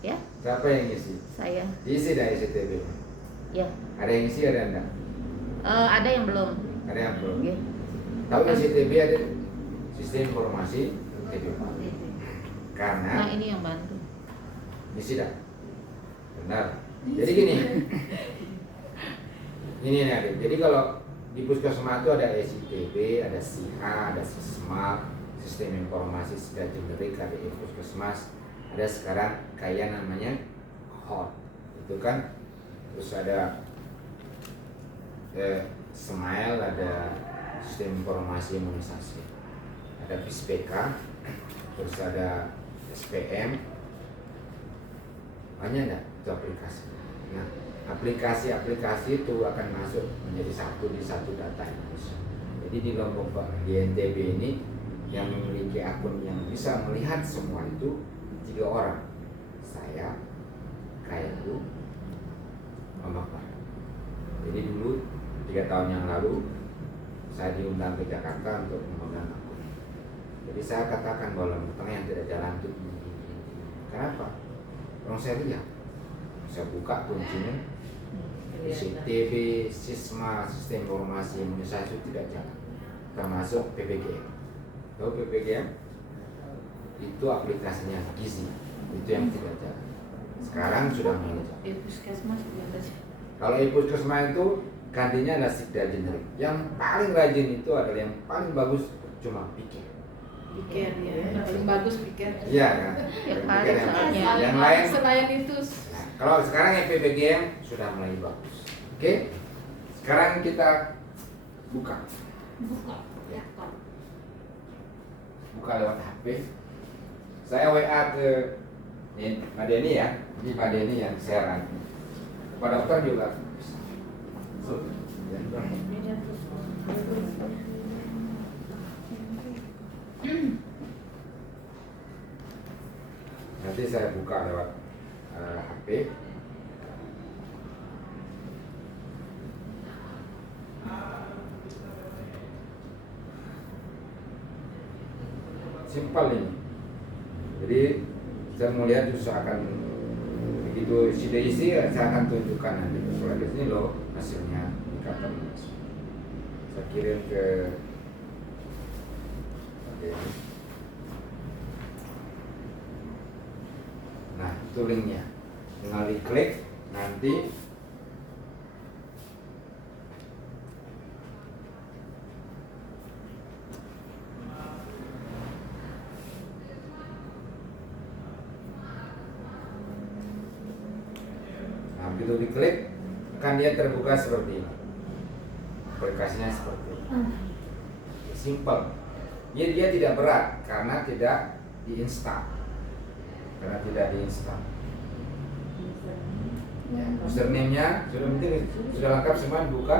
ya Siapa yang ngisi? saya Diisi dari SITB. ya. Ada yang ngisi, ada yang enggak? Ada yang belum. Ada yang belum. Ya. Tahu SITB ada sistem informasi TB. Karena Nah ini yang bantu. ngisi dah. Benar. Jadi gini. Ini nih Adik. Jadi kalau di puskesmas itu ada SITB, ada SIHA, ada SISMA, sistem informasi sudah generik, ada puskesmas, ada sekarang kayak namanya HOT. Itu kan terus ada Smile, ada sistem informasi imunisasi, ada PISPK, terus ada SPM, banyak enggak itu aplikasi. Nah, aplikasi-aplikasi itu akan masuk menjadi satu di satu data Indonesia. Jadi di Lombok, di NTB ini yang memiliki akun yang bisa melihat semua itu 3 orang. Saya, Kayakku, Mama Pak. Jadi dulu 3 tahun yang lalu saya diundang ke Jakarta untuk memegang akun. Jadi saya katakan bahwa Lombok Tengah yang tidak jalan itu ini. Kenapa? Orang saya lihat, saya buka kuncinya, CCTV, SISMA, sistem informasi imunisasi tidak jalan, termasuk PPGM. Tahu PPGM? Itu aplikasinya gizi, itu yang tidak jalan. Sekarang sudah mulai jalan. Puskesmas juga aja. Kalau puskesmas itu gantinya ada Sikda generik. Yang paling rajin itu adalah yang paling bagus cuma pikir. Pikir ya, yang paling bagus pikir. Iya kan? Yang Pikir paling yang soalnya. bagus. Yang lain. Selain itu Nah, kalau sekarang yang PPGM sudah mulai bagus. Oke? Sekarang kita buka. Ya. Buka lewat HP. Saya WA ke ini Pak Denny ya. Ini Pak Denny yang share. Pak dokter juga bisa. Ya. Nanti saya buka lewat HP. Simpel ini. Jadi saya mau lihat justru akan begitu sudah isi, saya akan tunjukkan nanti. Kalau di sini loh hasilnya dikatakan. Saya kirim ke Nah, itu linknya. Tinggal diklik, nanti begitu diklik, kan dia terbuka seperti ini. Aplikasinya seperti ini. Simple. Dia tidak berat karena tidak diinstal. Ya, username-nya sudah penting, sudah lengkap semua buka.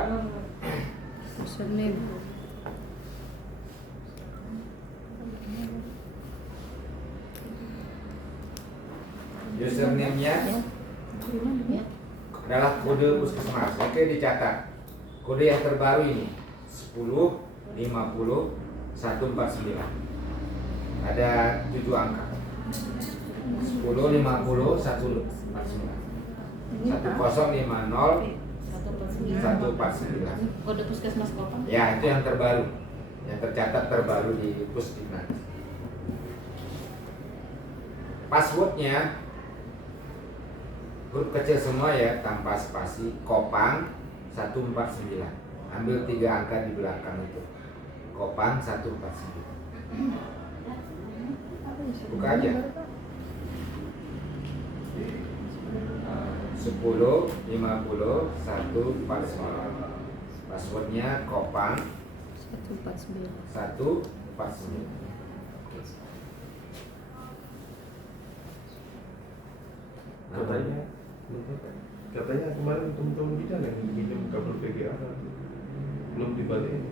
Username. Username-nya Ya. adalah kode puskesmas. Oke, dicatat. Kode yang terbaru ini 10 50 149. Ada 7 angka. 10 50 149. 1050 149. Kode puskesmas Kopang. Ya, itu yang terbaru. Yang tercatat terbaru di Pusdiknas. Passwordnya huruf kecil semua ya, tanpa spasi, Kopang 149. Ambil 3 angka di belakang itu. Kopang 149. Buka aja. 10, 50, 149. Passwordnya Kopang 149. 149. Katanya kemarin teman-teman kita yang minjem kabel VGA belum dibalik.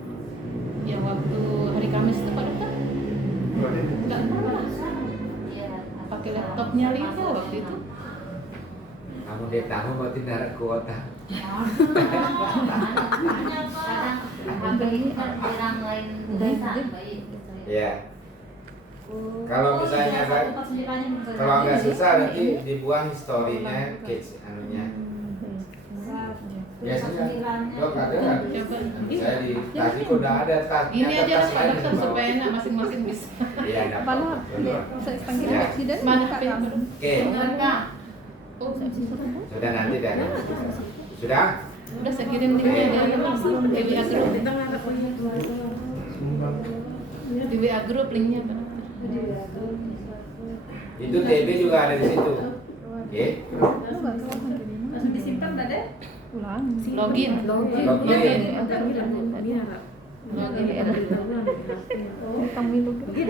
Yang waktu hari Kamis itu Pak Dokter nggak pernah pakai laptopnya Lisa waktu itu. Kamu dia tahu mau tindak kuota. Kadang HP ini kan orang lain bisa baik. Ya. Kalau misalnya kalau nggak susah nanti dibuang historinya, case anunya. Biasanya kalau ada kan, saya di tas itu udah ada tasnya. Ini aja tas Pak lain Dokter dibawa. supaya enak masing-masing bisa. Iya, ada Mana apa-apa. saya panggil Ya. presiden? Mana HP? Oke, Oh, sudah nanti dan sudah. udah saya kirim linknya di WA Group. Di WA Group linknya Pak. Itu TB juga ada di situ. Oke. disimpan tadi. Ulang. Login. Login. Login. Kami login.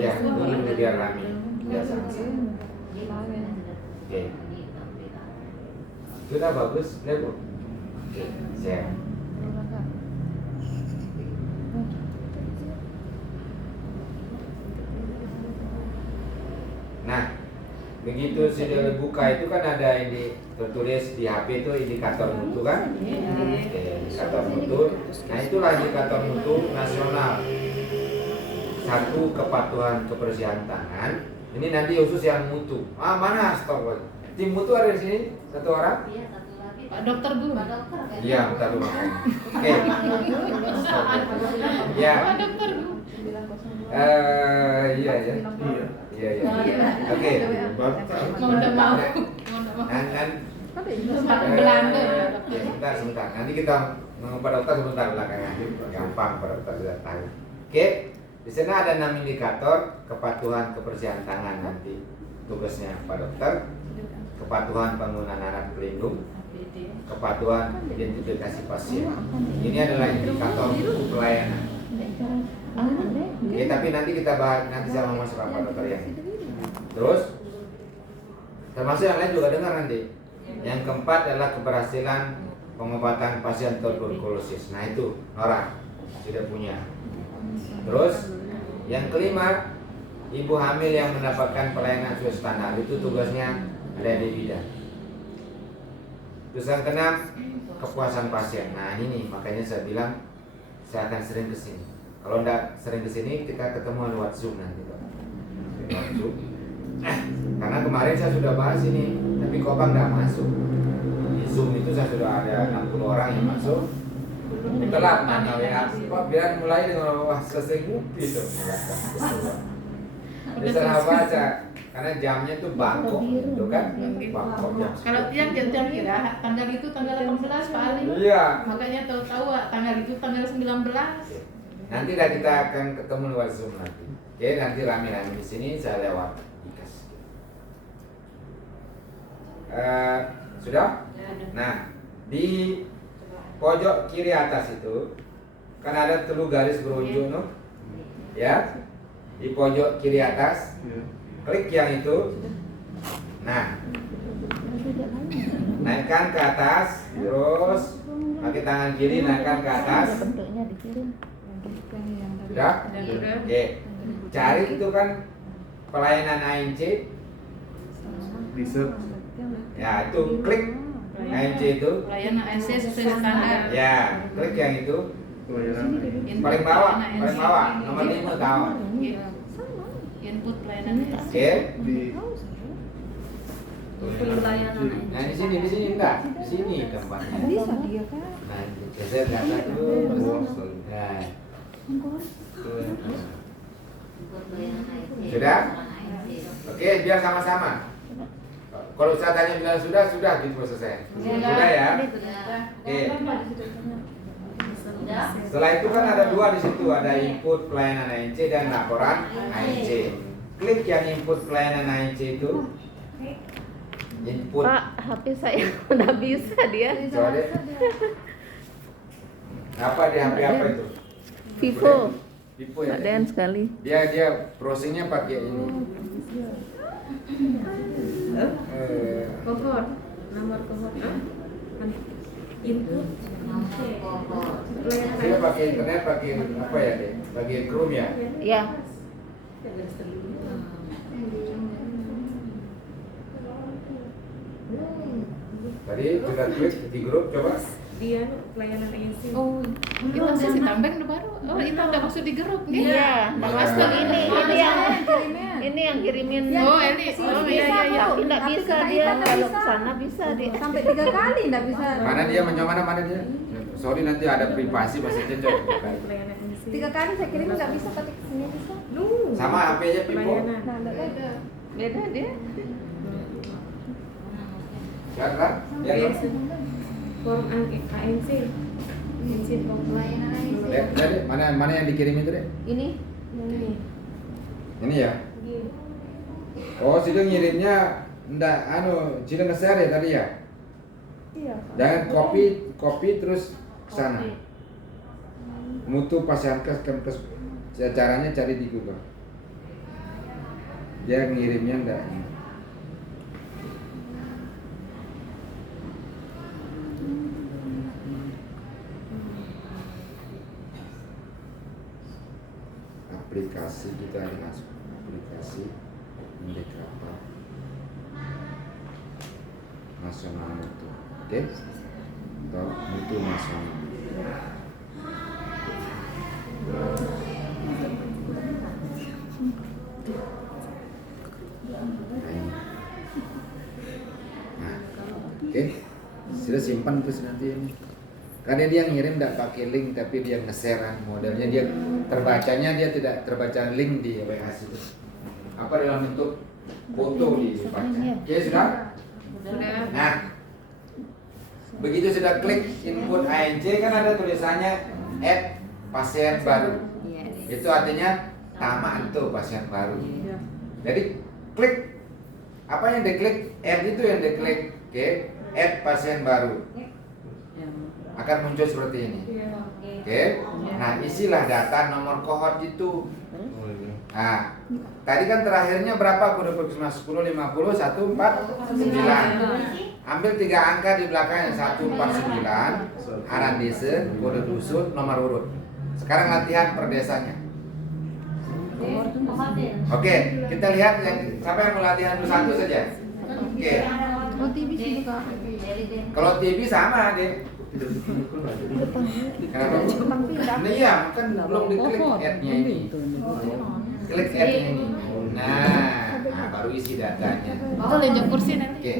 Ya, ini biar rame. Biar sama-sama. Oke. Sudah bagus, lihat Bu. Oke, share. Nah, begitu sudah dibuka itu kan ada ini tertulis di HP itu indikator mutu kan? Oke, indikator mutu. Nah, itulah indikator mutu nasional. 1, kepatuhan kebersihan tangan. Ini nanti khusus yang mutu. Ah, mana stok? Tim mutu ada di sini? Satu orang? Iya, satu lagi. Pak Dokter Bu. Pak Dokter kan? Iya, bentar dulu. Oke. Ya. Pak Dokter Bu. Iya ya. Iya ya. Oke. Mau nggak mau. Mau nggak mau. Dan Pak Belanda ya Dokter. sebentar. Nanti kita ngomong Pak Dokter sebentar belakangan. Gampang Pak Dokter sudah tahu. Oke. Di sana ada 6 indikator kepatuhan kebersihan tangan nanti. Tugasnya Pak Dokter. Kepatuhan penggunaan alat pelindung, kepatuhan identifikasi pasien. Ini adalah indikator mutu pelayanan. Oke, tapi nanti kita bahas nanti sama Mas Pak Dokter ya. Terus termasuk yang lain juga dengar nanti. Yang keempat adalah keberhasilan pengobatan pasien tuberkulosis. Nah itu Nora sudah punya. Terus yang kelima, ibu hamil yang mendapatkan pelayanan sesuai standar itu tugasnya ada di bidan. Terus yang keenam, kepuasan pasien. Nah ini nih, makanya saya bilang saya akan sering kesini. Kalau enggak sering kesini, kita ketemu lewat Zoom nanti Pak. Lewat Zoom. Karena kemarin saya sudah bahas ini, tapi Kopang enggak masuk. Di Zoom itu saya sudah ada 60 orang yang masuk. Telat mana ya? Pak biar mulai dengan wah selesai ngopi tuh. Bisa baca. Karena jamnya itu Bangkok, itu kan? Bangkok jam. Kalau tiap jam kira tanggal itu tanggal 18 Pak Ali. Iya. Makanya tahu-tahu tanggal itu tanggal 19. Nanti dah kita akan ketemu lewat Zoom nanti. Oke, nanti rame-rame di sini saya lewat Ikas. Sudah? Nah, di pojok kiri atas itu kan ada 3 garis berujung, no? Ya. Di pojok kiri atas. Klik yang itu. Nah, naikkan ke atas, terus pakai tangan kiri naikkan ke atas. Sudah? Oke. Cari itu kan pelayanan ANC. Bisa. Ya, itu klik ANC itu. Pelayanan ANC sesuai standar. Ya, klik yang itu. Pelayanan. Paling bawah, nomor 5 tahun. Input pelayanan ANC. Oke. Di Nah, di sini enggak. Di sini tempatnya. Bisa dia kan? Nah, geser data dulu. Nah. Untuk pelayanan IT. Sudah? Pelayanan IT. Oke, biar sama-sama. Kalau saya tanya bilang sudah gitu selesai. Sudah ya. Oke. Sudah. Setelah itu kan ada dua di situ, ada input pelayanan ANC dan laporan ANC. Klik yang input pelayanan ANC itu. Input. Pak, HP saya udah bisa dia. Coba deh. Apa di HP apa itu? Vivo. Vivo ya. Paden sekali. Dia browsingnya pakai ini. Cohort, nomor cohort input Dia pakai internet, pakai apa ya deh? Pakai Chrome ya. Ya. Tadi sudah klik di grup, coba. dia pelayanan ANC. Oh, itu sih tambeng udah baru. Oh, itu udah masuk di grup nih. Iya, Iya. masuk ini yang kirimin. Oh, ini. Oh, iya. Tapi nggak bisa dia kalau ke sana bisa dia. Sampai 3 kali nggak bisa. Mana dia mana dia? Sorry nanti ada privasi maksudnya coba. Pelayanan ANC. 3 kali saya kirim nggak bisa, tapi kesini bisa. Sama HP-nya Vivo. Pelayanan. Nah, nggak ada. Beda dia. Lihat kan? Lihat kan? Form ANC. ANC form Pelayanan ANC. Lihat deh, mana yang dikirim itu deh? Ini. ini. Ini ya. Oh, sudah ngirimnya ndak sudah nge-share ya tadi ya? Iya. Jangan copy terus ke sana. Mutu pasang ke caranya cari di Google. Dia ngirimnya ndak. Aplikasi kita ini masuk aplikasi Merdeka Nasional Mutu, oke? Atau Mutu Nasional. Nah, oke, sudah simpan terus nanti ini. Karena dia ngirim tidak pakai link tapi dia nge-share kan modelnya, dia terbacanya dia tidak terbaca link di WA itu. Apa dalam bentuk foto dibaca. Oke, sudah? Nah, begitu sudah klik input ANC kan ada tulisannya add pasien baru. Itu artinya tamat itu pasien baru. Jadi klik apa yang diklik, add itu yang diklik, oke, add pasien baru. Akan muncul seperti ini. Oke. Nah, isilah data nomor kohort itu. Nah, tadi kan terakhirnya berapa kode puskesmas? 10, 50, 149. Ambil 3 angka di belakangnya, 149, aran desa, kode dusun, nomor urut. Sekarang latihan per desanya. Oke, kita lihat yang siapa yang mau latihan dulu satu saja. Oke. Oh, TV sih juga. Kalau TV sama deh. Kenapa? Nah, iya, kan belum diklik add-nya ini. Klik add-nya ini. Nah, baru isi datanya. Itu lenjak kursi nanti. Oke.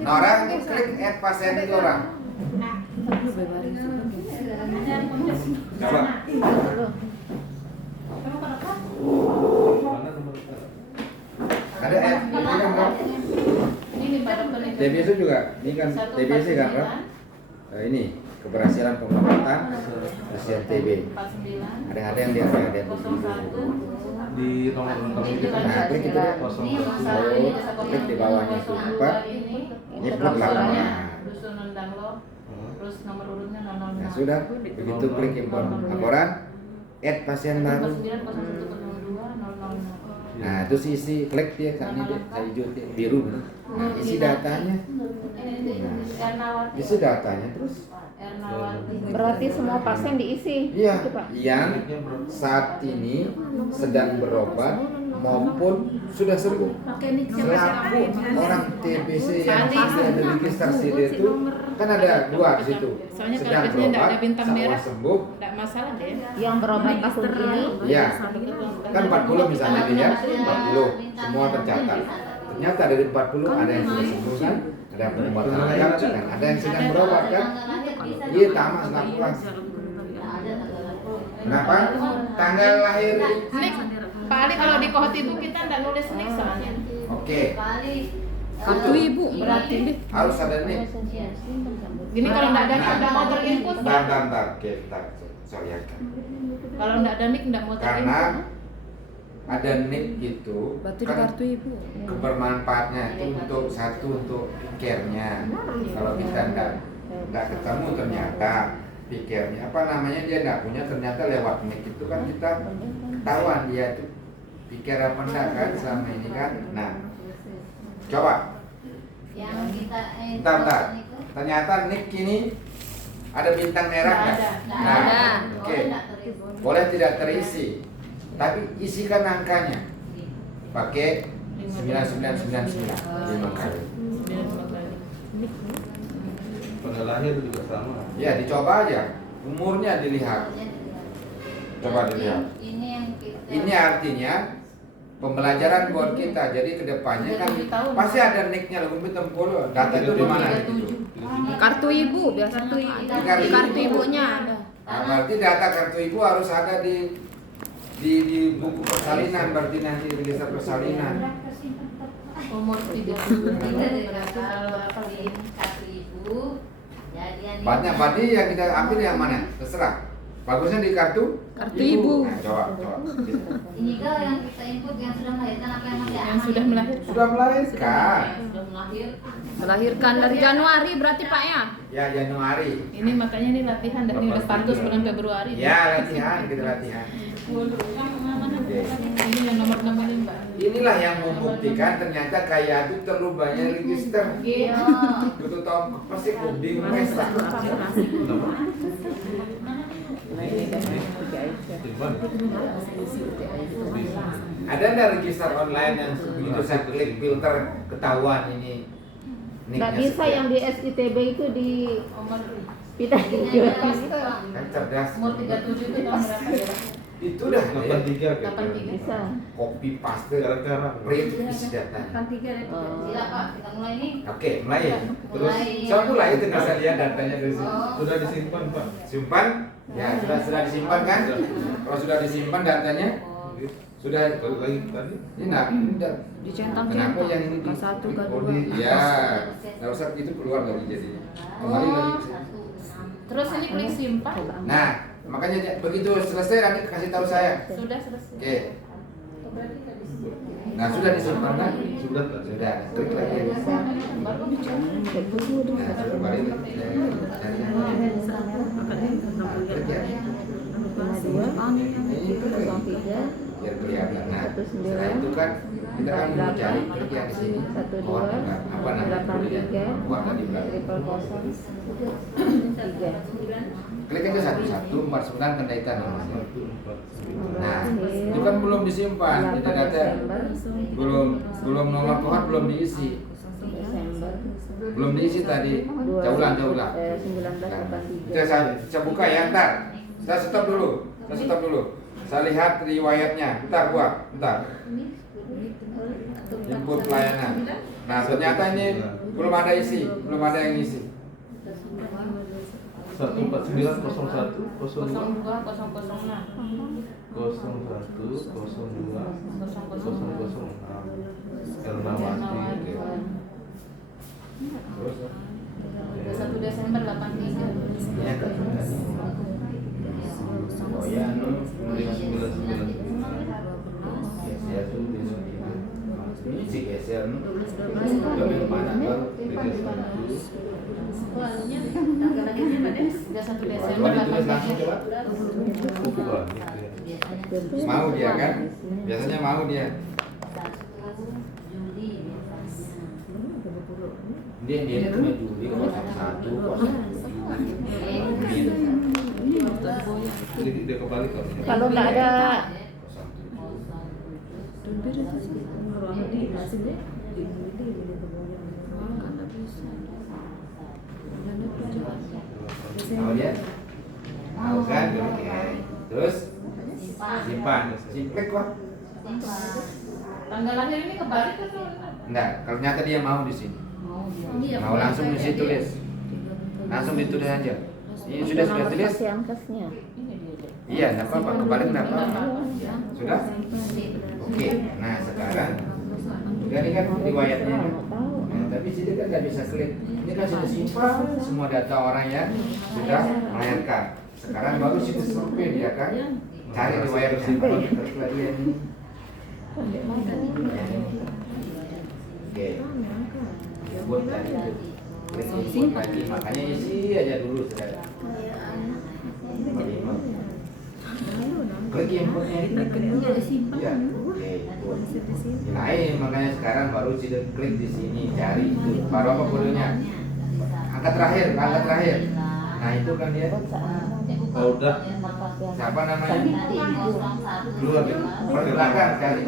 Nah, orang ini klik add pasien itu orang. Coba. Ada add ini kan Rob? Ini pada penelitian. TBC juga. Ini kan TBC kan Rob? Ini keberhasilan pengobatan pasien TB. 49 Ada yang dia ada yang 01 Di nomor lengkap ini kita. Nah, klik itu deh. ini yang masalah ini desa Klik di bawahnya itu. Apa? ini Input laporan. dusun Nendang lo, terus nomor urutnya 006. Nah, sudah. Begitu klik input laporan, add pasien baru. 49 0102 006. Nah, terus isi klik dia kan ini deh, saya hijau dia, biru. Nah, isi datanya. Ernawati. Isi datanya terus. Ernawati. Berarti semua pasien diisi. Iya, Gitu, Pak. yang saat ini sedang berobat maupun sudah sembuh. Selaku orang TBC yang sudah ada registrasi dia itu kan ada 2 di situ. Soalnya kalau Sedang biasanya nggak ada berobat bintang sama merah. sembuh. Enggak masalah deh. Yang berobat tahun ini. Iya. Kan 40 misalnya dilihat 40 semua tercatat. Ternyata dari 40 ada yang sudah sembuh kan, ada yang pengobatan lengkap kan, ada yang sedang berobat kan. Iya, tamat selaku Kenapa? Tanggal lahir. Nik, Pak Ali kalau di kohort ibu kita enggak nulis nik soalnya. Oke. Kartu ibu. Berarti harus ada nik. gini kalau nggak ada nik nggak mau terinput. Bentar, oke, bentar, sorry. Kalau nggak ada nik nggak mau terinput. Karena ada nik itu Berarti di kan kartu ibu. kebermanfaatnya itu untuk satu untuk pikirnya. Kalau kita nggak ketemu ternyata pikirnya apa namanya dia nggak punya, ternyata lewat nik itu kan kita ketahuan dia itu pikir apa enggak kan selama ini kan. Nah, coba Yang kita bentar. Ternyata nik ini ada bintang merah Nggak kan? ada. Nah, ada. oke. Boleh tidak terisi, tapi isikan angkanya pakai 9999 5 kali. Pada lahir juga sama. Ya dicoba aja, umurnya dilihat. Coba dilihat. Ini yang kita. Ini artinya pembelajaran buat kita. Jadi kedepannya kan 7 tahun. pasti ada nicknya lebih tempolo. Data itu di mana? Gitu. Kartu ibu biasa Kartu di kartu ibunya ada. Nah, berarti data kartu ibu harus ada di buku persalinan, berarti nanti register persalinan. Umur 30 Kalau di kartu ibu, jadi yang Banyak berarti yang kita ambil yang mana? Terserah. Bagusnya di kartu ibu. Nah, coba. ini kan yang kita input yang sudah melahirkan apa yang masih yang aman sudah ini? melahirkan. Sudah melahirkan. Sudah melahir. Melahirkan dari Januari berarti Pak ya? Ya Januari. Ini makanya ini latihan dan ini udah status bulan Februari. Ya latihan, kita latihan. Ini yang nomor-nomor ini Mbak. Inilah yang membuktikan ternyata kaya itu terlalu banyak register. Iya. Betul tahu pasti bingung pesta. Ada nggak register online yang begitu saya klik filter ketahuan ini? Nggak nicknya bisa sekian? yang di SITB itu di Umur pindah Ini ke adalah Kan cerdas. umur 37 itu tahun berapa ya? Itu dah ya. 83 gitu. 83. bisa. Copy paste Gara-gara. print isi data. Tidak Pak, kita mulai nih. Oke, mulai. Terus Mulai. saya mulai itu nggak saya lihat datanya dari sini. Oh. Sudah disimpan Pak. Simpan? Ya sudah disimpan kan? Kalau sudah disimpan datanya sudah Balik lagi tadi. ini enggak. Dicetak Kenapa yang ini K1, di- K2. oh, di- Ya, nggak usah itu keluar lagi jadinya. Kembali Oh, lagi. 16. Terus ini klik simpan. Nah, makanya begitu selesai nanti kasih tahu saya. Sudah selesai. Oke. Nah, sudah disimpan kan? Sudah Pak. Sudah. Klik lagi. Baru Nah, kembali lagi. Klik ya. Biar kelihatan. Nah, setelah itu kan kita kan mau cari klik yang di sini. Oh, apa namanya? Buat tadi belakang. Klik aja 1149 kendaikan namanya. Nah, itu kan belum disimpan. Jadi data belum nomor kohan belum diisi. Belum diisi tadi. Saya ulang. 1983. Saya buka ya, ntar. Saya stop dulu. Saya lihat riwayatnya. Bentar. Input pelayanan. Nah, ternyata ini belum ada yang isi. 14901 02 02 006 Ernawati. Terus 21 Desember 83. ini ada. Oh ya, nu 599. geser tuh ini si geser nu. Udah yang mana tuh? Tanggal lahirnya Mbak Des? 21 Desember Coba ditulis langsung 83. coba. Buku Pak. Mau dia kan? Biasanya mau dia. 1 Juli biasanya. Dia punya Juli 01 Jadi dia kembali Pak. Kalau nggak ada 07. Mau dia? Mau kan? Oke. Terus simpan kok. Tanggal lahir ini kebalik atau Enggak, kalau ternyata dia mau di sini. Mau langsung di situ tulis. Langsung ditulis aja. Ini sudah tulis? angkasnya. Iya, enggak apa-apa, kebalik enggak apa-apa. Sudah? Oke. Nah, sekarang udah ini kan riwayatnya. Tahu. kan nggak bisa klik. Ini kan sudah simpan semua data orang yang sudah melahirkan. Sekarang baru situs survei dia kan, cari riwayat simpan keklarian ini. Oke, buat tadi itu. Klik input lagi, makanya isi aja dulu sudah. Klik inputnya itu. Iya. Oke, input. Lain makanya sekarang baru sudah klik di sini cari itu. Baru apa kodenya? Angka terakhir. Nah itu kan dia. Oh, udah. Siapa namanya? Dulu lagi. Di belakang cari.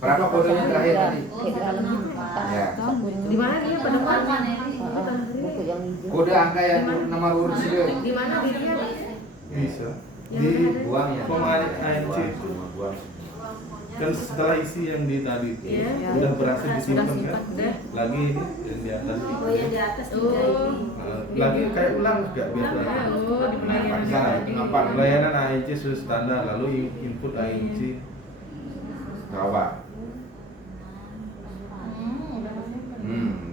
Berapa kodenya terakhir tadi? Ya. Di mana dia pada mana? Kode angka yang nomor urut sih. Di mana dia? Bisa. Yang Di mana? Buang ya. pemain ANC itu Buang. kan setelah isi yang di tadi itu Iya. udah berhasil disimpan kan. simpan, udah. Lagi ini yang di atas. Oh yang di atas tiga ini. Lagi kayak ulang nggak biar Oh, di pelayanan Bisa, tadi. nampak. pelayanan ANC sudah standar lalu input ANC. Coba.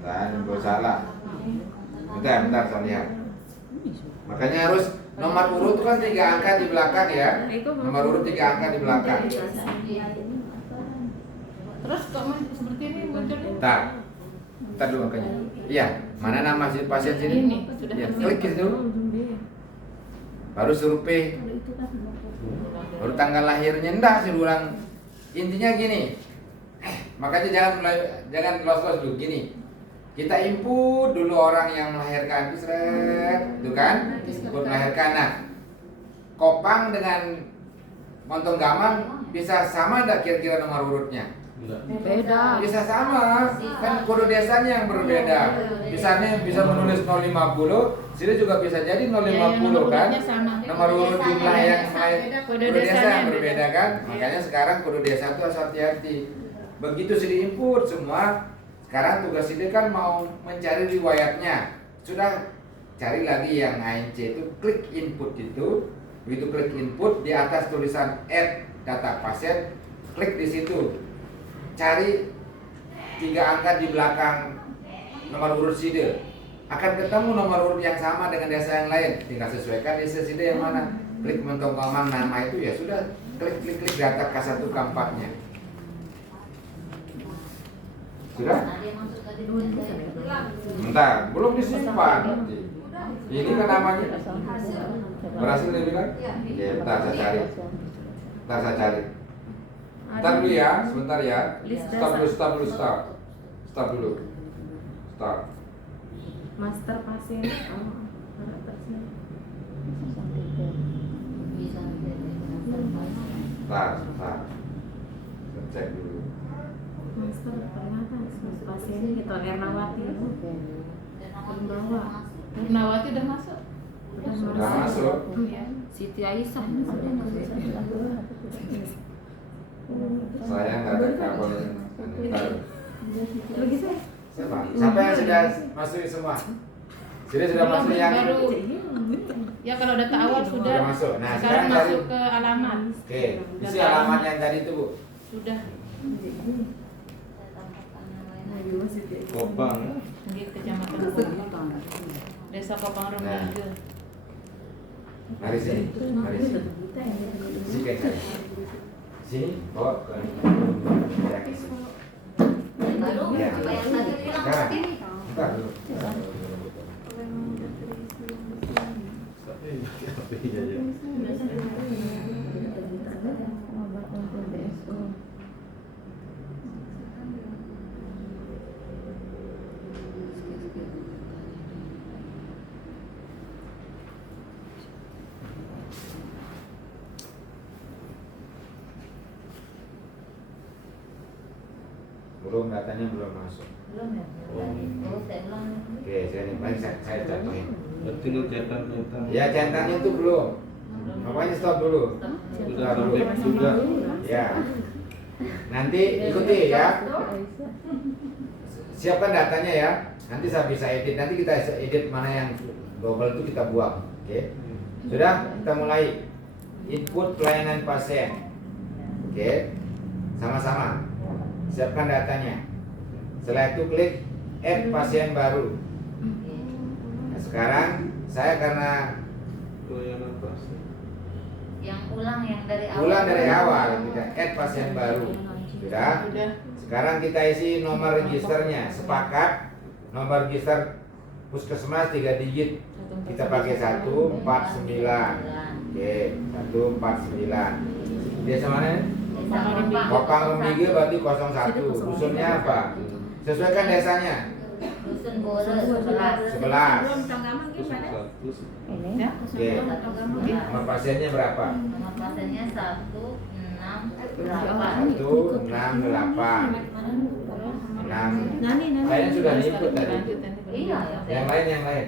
Dan gue salah. Bentar saya lihat. Makanya harus nomor urut itu kan 3 angka di belakang ya. Nomor urut 3 angka di belakang. Terus kok seperti ini munculnya? Bentar dulu angkanya. Iya, mana nama si pasien sini? Ini sudah Ya, tersimpan. klik itu. Baru survei. Baru tanggal lahirnya enggak sih ulang. Intinya gini. Makanya jangan los-los dulu gini. Kita input dulu orang yang melahirkan itu seret, itu kan? Input melahirkan. Nah, Kopang dengan Montong Gamang bisa sama enggak kira-kira nomor urutnya? Beda. Bisa sama, kan kode desanya yang berbeda. Misalnya bisa menulis 050, sini juga bisa jadi 050 kan? Nomor urut jumlah yang kode desa yang berbeda kan? Makanya sekarang kode desa itu harus hati-hati. Begitu sudah input semua, sekarang tugas ini kan mau mencari riwayatnya. Sudah cari lagi yang ANC itu, klik input itu. Begitu klik input, di atas tulisan add data pasien, klik di situ. Cari 3 angka di belakang nomor urut SIDE. Akan ketemu nomor urut yang sama dengan desa yang lain. Tinggal sesuaikan desa SIDE yang mana. Klik Montong Gamang nama itu ya sudah, klik data K1 K4-nya. Sudah? Bentar, belum disimpan. Ini kan namanya. Berhasil dia bilang? Oke, bentar saya cari. Bentar dulu ya, sebentar ya. Stop dulu. Master pasien. Karakternya. Bentar. Saya cek dulu. Master ternyata pasien kita Ernawati. Pembawa. Purnawati udah masuk. Sudah masuk. Iya. Siti Aisyah. Saya nggak ada kabar. Lagi saya. Siapa yang sudah masuk semua? Sudah masuk yang Baru. Ya kalau data awal sudah. Sudah masuk. Nah, sekarang sekarang masuk ke alamat. Oke, isi alamat yang tadi itu Bu. Sudah. Kopang. Di Kecamatan Kopang. Desa Kopang Rembangge. Mari sini. Sini kan saya. Sini bawa ke ya, ke sini. Baru Ya. apa yang tadi bilang Sekarang. tadi? Bentar dulu. Belum, datanya belum masuk. Belum ya? Oh, saya belum. Oke, saya contohin. Tinggal cetak. Ya, centangnya itu belum. Makanya stop dulu. Sudah update juga. Ya. Nanti ikuti ya. Siapkan datanya ya. Nanti saya bisa edit. Nanti kita edit mana yang double itu kita buang. Oke. Sudah, kita mulai. Input pelayanan pasien. Oke. Sama-sama. Siapkan datanya. Setelah itu klik add pasien baru. Nah, sekarang saya karena Pelayanan pasien. Yang yang dari awal. ulang dari awal, kita add pasien baru. Sudah? Udah. Sekarang kita isi nomor registernya. Sepakat nomor register puskesmas 3 digit. Kita pakai 149. Oke, 149. Desa mana? Kopang Rumige berarti 01. Dusunnya apa? Sesuaikan desanya. Dusun Bore 11. 11. Ini Ya. Oke. Nomor pasiennya berapa? Nomor pasiennya 168. 168. 6. Nani. Kayaknya sudah input tadi. Iya, Yang lain. Yang lain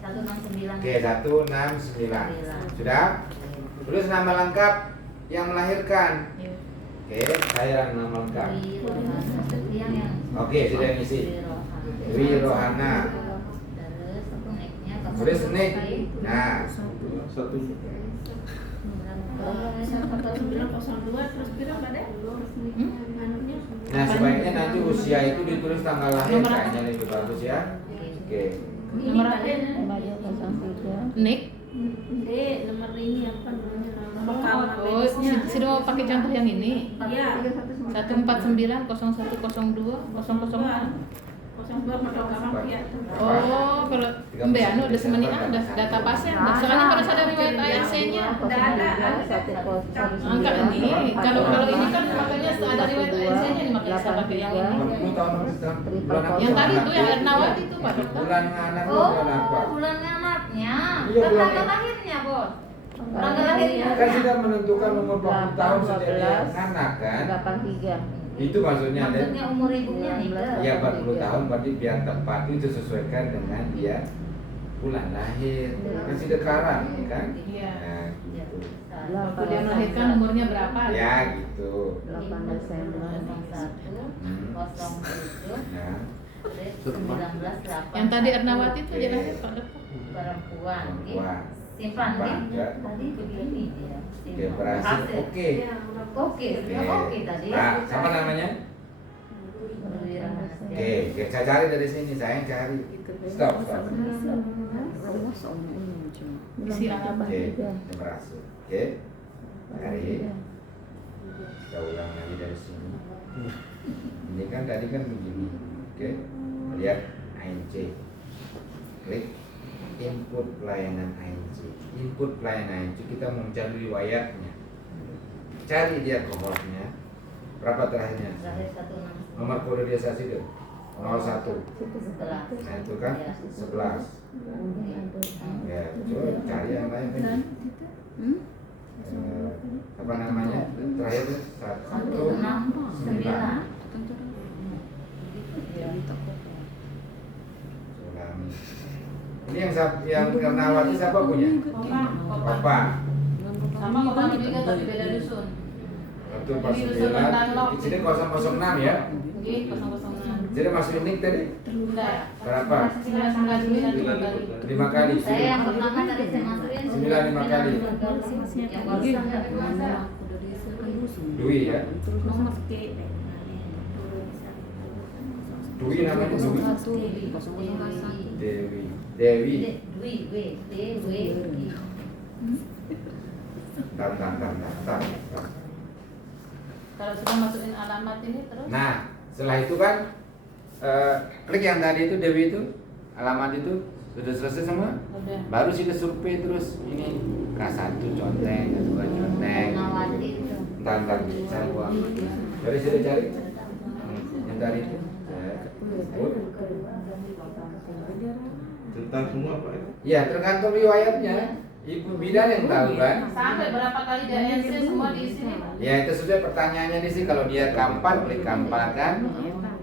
169. Oke, 169. Sudah? Tulis nama lengkap yang melahirkan. Iya. Oke, saya nama lengkap. Yang Oke, sudah ngisi. Dwi Rohana. Terus nicknya Tulis nick. Nah, Satu. 902 terus berapa deh? Manunya. nah sebaiknya nanti usia itu ditulis tanggal lahir, Nomor apa? kayaknya lebih bagus ya. Oke. Nomor apa? Baja 03. Nick. Nomor ini apa namanya? Nomor kamar Oh, medisnya. sudah mau pakai contoh yang ini. Iya. 149 0102 006. 02 foto kamar ya. Oh, kalau Mbak Anu udah semenit udah data pasien. Soalnya harus ada riwayat ARC-nya. Angka ini, kalau ini kan makanya ada riwayat ARC-nya nih makanya saya pakai yang ini. Kamu tahu nomor bulan apa? Yang tadi itu yang Ernawati itu Pak Dokter. Bulan anak lu Oh, bulan apa? bulan anaknya. Iya, bulan Tanggal anak. lahirnya, Bos. Tanggal lahirnya. Kan sudah menentukan umur 20 tahun sudah dia 18. anak kan? 83. Itu maksudnya ada. Maksudnya umur ibunya itu. Ya 40 tahun berarti biar tepat itu sesuaikan dengan dia bulan lahir. Kan sudah karang kan? Iya. Nah, gitu. Waktu dia melahirkan umurnya berapa? Ya gitu. 8 Desember. 01 07 Nah, 19 Yang tadi Ernawati itu dia lahir Pak Dokter. perempuan. perempuan. Simpan Simpan, nih. ya. Tadi begini dia. Oke, berhasil. Oke. Oke, sudah oke tadi. Nah, siapa namanya? Oke, saya cari dari sini, saya yang cari. Stop. Isi alamat. Oke, yang berhasil. Oke, cari. Kita ulang lagi dari sini. Ini kan tadi kan begini. Oke, lihat ANC. Klik input pelayanan ANC. Input pelayanan ANC kita mau mencari riwayatnya. Cari dia kohortnya. Berapa terakhirnya? Terakhir 16 Nomor kode desa situ 01. setelah. Nah itu kan 11. Ya, coba cari yang lain kan. Apa namanya? Terakhir itu 169. Ulangi. Ini yang Ernawati siapa punya? Papa. Sama Kopang juga tapi beda dusun. Itu 49. Di sini 006 ya. Oke, 006. Jadi masuk unik tadi Enggak. berapa? 999 5 kali. Saya yang pertama tadi saya masukin 9 5 kali. Yang barusan tapi masa Dwi ya. Nomor T. Dwi namanya Dwi. Dewi. Dewi. Dewi. Tar. Kalau sudah masukin alamat ini terus Nah, setelah itu kan klik yang tadi itu Dewi itu alamat itu sudah selesai semua. udah. Baru sih survei terus ini K1 conteng, K2 conteng. Nawati itu. Ntar saya buang. Dari sini cari yang tadi itu. Tentang semua Pak. Ya tergantung riwayatnya. Ibu bidan yang tahu kan. Sampai berapa kali dia NC semua di sini. Ya itu sudah pertanyaannya di sini kalau dia kampan klik kampan kan.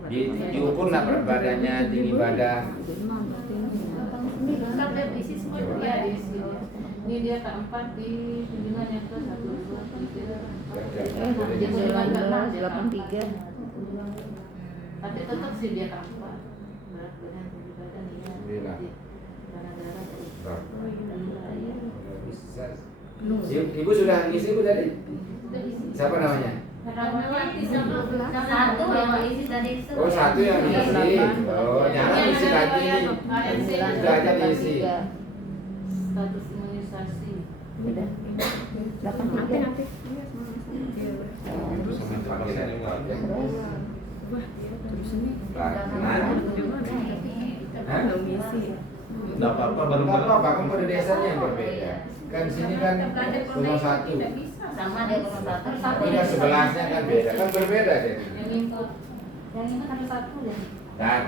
Diukur lah berat badannya, tinggi badan. Ini lengkap dia diisi semua. Iya diisi. Ini dia keempat di kunjungan yang ke 1 2 3 Jam 19 di 83. Tapi tetap sih dia keempat. Berat badan tinggi badan iya. Iya. Darah darah. Ibu sudah ngisi Bu tadi? Siapa namanya? Satu yang isi tadi itu. Oh, satu yang diisi. Oh, jangan isi lagi nih. Sudah aja diisi. Status imunisasi. Udah. 83. Itu sama panggilan. Terus ini Hah? Nggak apa-apa, baru Enggak apa-apa, kan pada desanya yang berbeda. Kan sini kan 01. Sama dia kalau satu. Tapi yang sebelahnya kan beda, kan berbeda deh. Yang input ada satu deh. Dan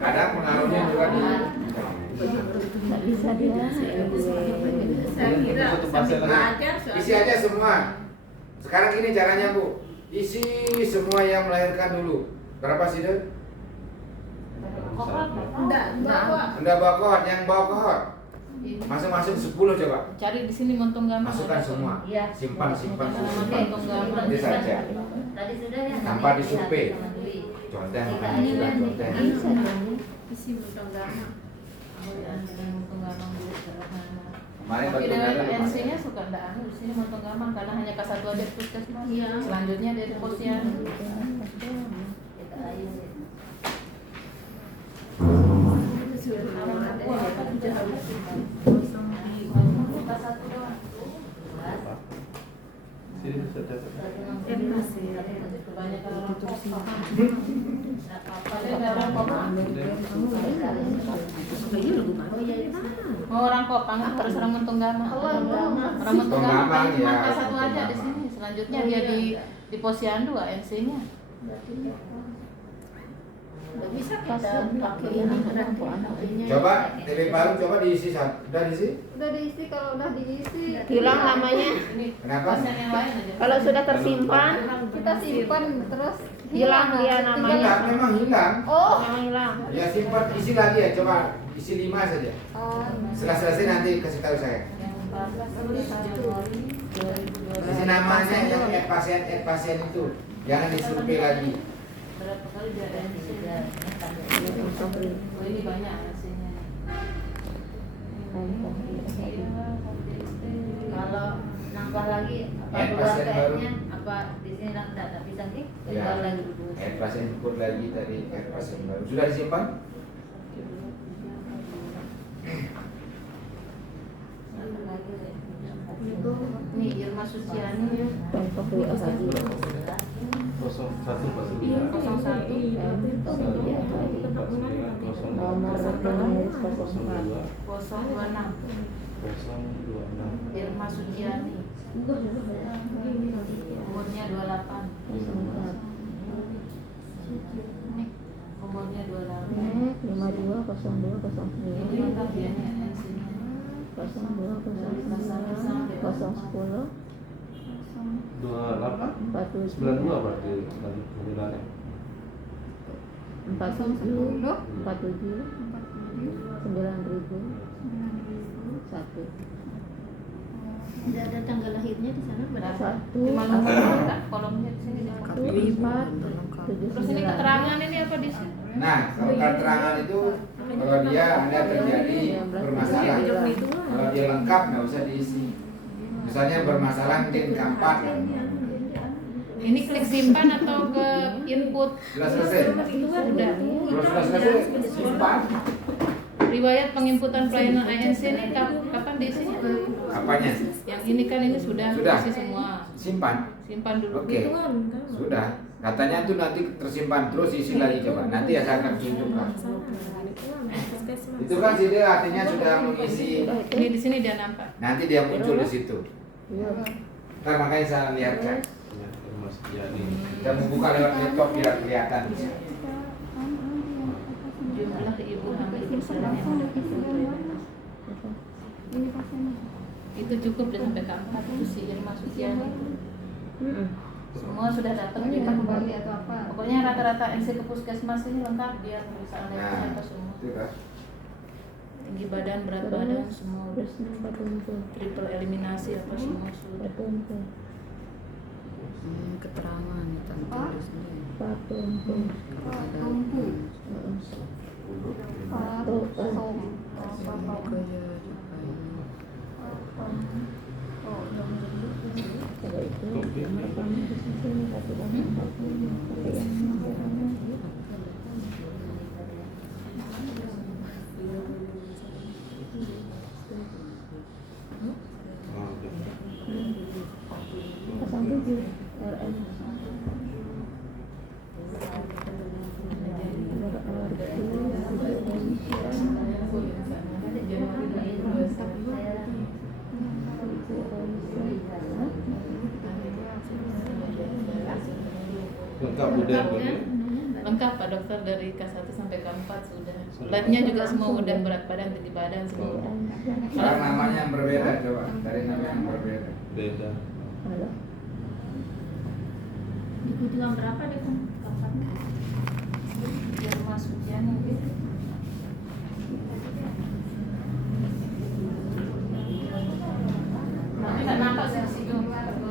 kadang pengaruhnya juga di Nggak bisa dia. satu pasien lagi. isi aja semua. Sekarang gini caranya Bu, isi semua yang melahirkan dulu. Berapa sih deh? Anda bawa kohort, yang bawa kohort masing-masing 10 coba. Cari di sini Montong Gamang. Masukkan semua. Iya. Simpan Oke, simpan. Ini saja. Tadi sudah ya. Tanpa disurvei. Contoh makanya sudah contoh. Isi Montong Gamang. Montong Gamang dulu sederhana. Kemarin Tapi batu dari merah. NC-nya suka enggak anu di sini Montong Gamang karena hanya K1 aja puskesmas. Iya. Selanjutnya dari posyandu. Kita ayun. Satu doang. Sini bisa catat. Kebanyakan orang kopang. Padahal nggak orang kopang. Mau orang kopang harus orang Montong Gamang. Orang Montong Gamang cuma K1 aja di sini. Selanjutnya dia di posyandu ANC-nya. Nggak bisa Pasien pakai ini Coba TV baru coba diisi satu. Udah diisi? Udah diisi, kalau udah diisi hilang namanya. Ini Kenapa? pasien yang lain aja. Kalau sudah tersimpan kita simpan terus hilang dia namanya. Enggak, memang hilang. Oh. Memang hilang. Ya simpan, isi lagi ya, coba isi 5 saja. Oh. Setelah selesai nanti kasih tahu saya. Yang 14 Januari 2022. Isi namanya yang add pasien itu. Jangan disurvei lagi. Berapa kali dia ada di sini? Oh ini banyak hasilnya. Kalau nambah lagi apa Add keluar pasien baru. PS-nya apa di sini tak bisa sih? Ya. Keluar lagi dulu. Add pasien input lagi tadi, add pasien baru. Sudah disimpan? Nih Irma Suciani ya. Contoh WA lagi. 01 pasien. 01 Nomor pengurus 04. 026 026. Irma Suciani. Umurnya 28. Nih, umurnya 28. 520209. Ini lengkap dia nih NC-nya. 0201 28 47 92 berarti lagi penggunaannya. 47 9000 1. Tidak ada tanggal lahirnya di sana berapa? Satu. Cuma nomor kan kolomnya di sini. 4 Terus ini keterangan ini apa di sini? Nah, kalau keterangan itu kalau dia ada terjadi bermasalah, kalau dia lengkap nggak usah diisi. Misalnya bermasalah mungkin keempat, Ini klik simpan atau ke input? sudah selesai. Sudah. Kalau sudah selesai, simpan. Riwayat penginputan pelayanan ANC ini kapan diisinya? Apanya? Yang ini kan ini sudah Sudah. isi semua. Simpan. Simpan dulu. Oke. Sudah. Katanya tuh nanti tersimpan terus isi lagi coba. Nanti ya saya akan tunjukkan. Itu kan sih dia artinya sudah mengisi. Ini di sini dia nampak. Nanti dia muncul di situ. Ntar makanya saya lihatkan. Ya, Mas Yani. Kita membuka lewat laptop biar kelihatan. Jumlah ibu hamil persen yang ada. Itu cukup dan sampai keempat itu si Irma Suciani. Semua sudah datang Ini juga. kembali atau apa? Pokoknya rata-rata NC ke puskesmas ini lengkap dia pemeriksaan Nah, labnya apa semua. itu kan. Tinggi badan, berat badan semua. Terus nomor tumpul. Triple eliminasi apa semua sudah. Tumpul. Keterangan Oh. Tumpul. Tumpu. Lengkap udah Lengkapnya lengkap Pak Dokter, dari K1 sampai K4 sudah. Labnya juga semua udah, berat badan, tinggi badan semua udah. Kalau namanya yang berbeda, coba cari nama yang berbeda. beda. Di kunjungan berapa deh kan? Kapan? Biar masuk ujian gitu. Tapi nggak nampak sih di situ.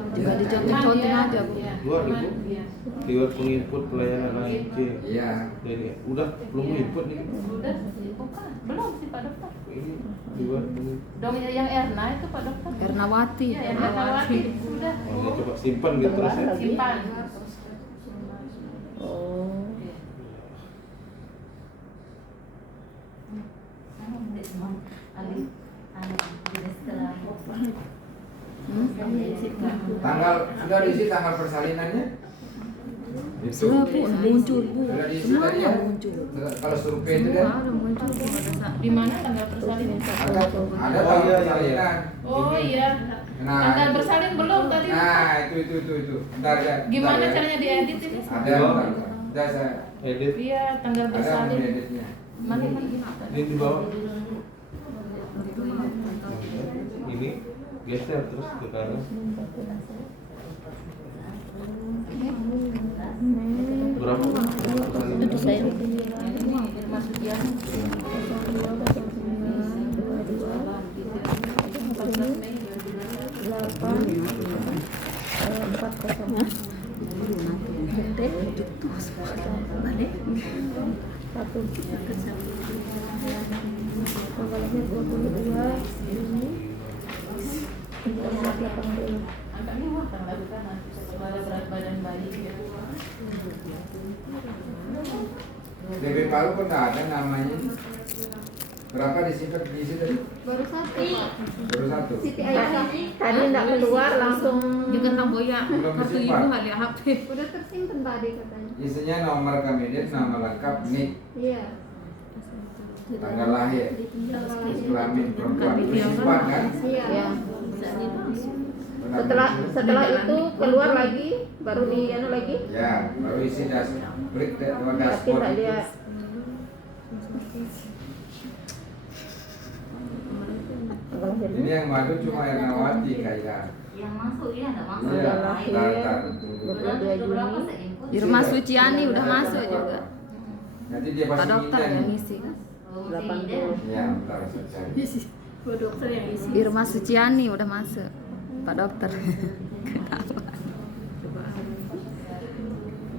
Juga dicontohin aja, Bu. Iya. Luar ibu, Iya. lewat penginput pelayanan AIC. Iya. Jadi udah belum input nih. Udah, bukan, belum sih Pak Dokter. Ini lewat penginput. Dong yang Erna itu Pak Dokter. Ernawati. Iya, Ernawati sudah. Oh, ya, coba simpan gitu terus ya. Simpan. Oh. Tanggal sudah diisi tanggal persalinannya? Itu. Sudah, Bu, udah muncul, Bu. Sudah diisi Semua tadi ya? muncul. Kalau survei itu Semua kan ada muncul. Di mana tanggal persalinan? ada Oh, tanggal iya, iya. persalinan. Oh iya. Nah, Tanggal itu. bersalin belum tadi. Nah, itu. Bentar ya. Gimana bentar ya. caranya diedit ini? Ada, bentar. Udah saya Edit. Iya, tanggal ada bersalin. editnya. Mana? Ini di bawah. Ini geser terus ke kanan. Berapa? Itu saya. Ini masuk ya. Agak mewah kan lakukan nanti setelah berat badan bayi gitu. DB Palu pun nggak ada namanya. Berapa disimpan di situ tadi? Baru satu Pak. Baru satu. Siti Aisyah Tadi enggak keluar langsung Juga Tamboya. Belum Kartu ibu disimpan. nggak lihat HP. udah tersimpan tadi katanya. Isinya nomor kandidat, nama lengkap, nik, Iya. tanggal lahir, Tanggal lahir. kelamin perempuan. Itu simpan kan? Iya. ya. Benar. Setelah itu keluar lagi baru di anu lagi. Ya, baru isi break Tapi dashboard enggak itu. lihat. Ini yang madu cuma Ernawati kayaknya. Yang masuk ya, enggak masuk. Iya, Tanggal lahir. daftar. 22 Berapa Juni. seinput? Irma Suciani udah masuk juga. Nanti dia Pak pasti Dokter minta yang nih. isi. Oh, masih 80. ide. Ya, bentar saya cari. Bu dokter yang isi. Irma Suciani udah masuk. Pak Dokter.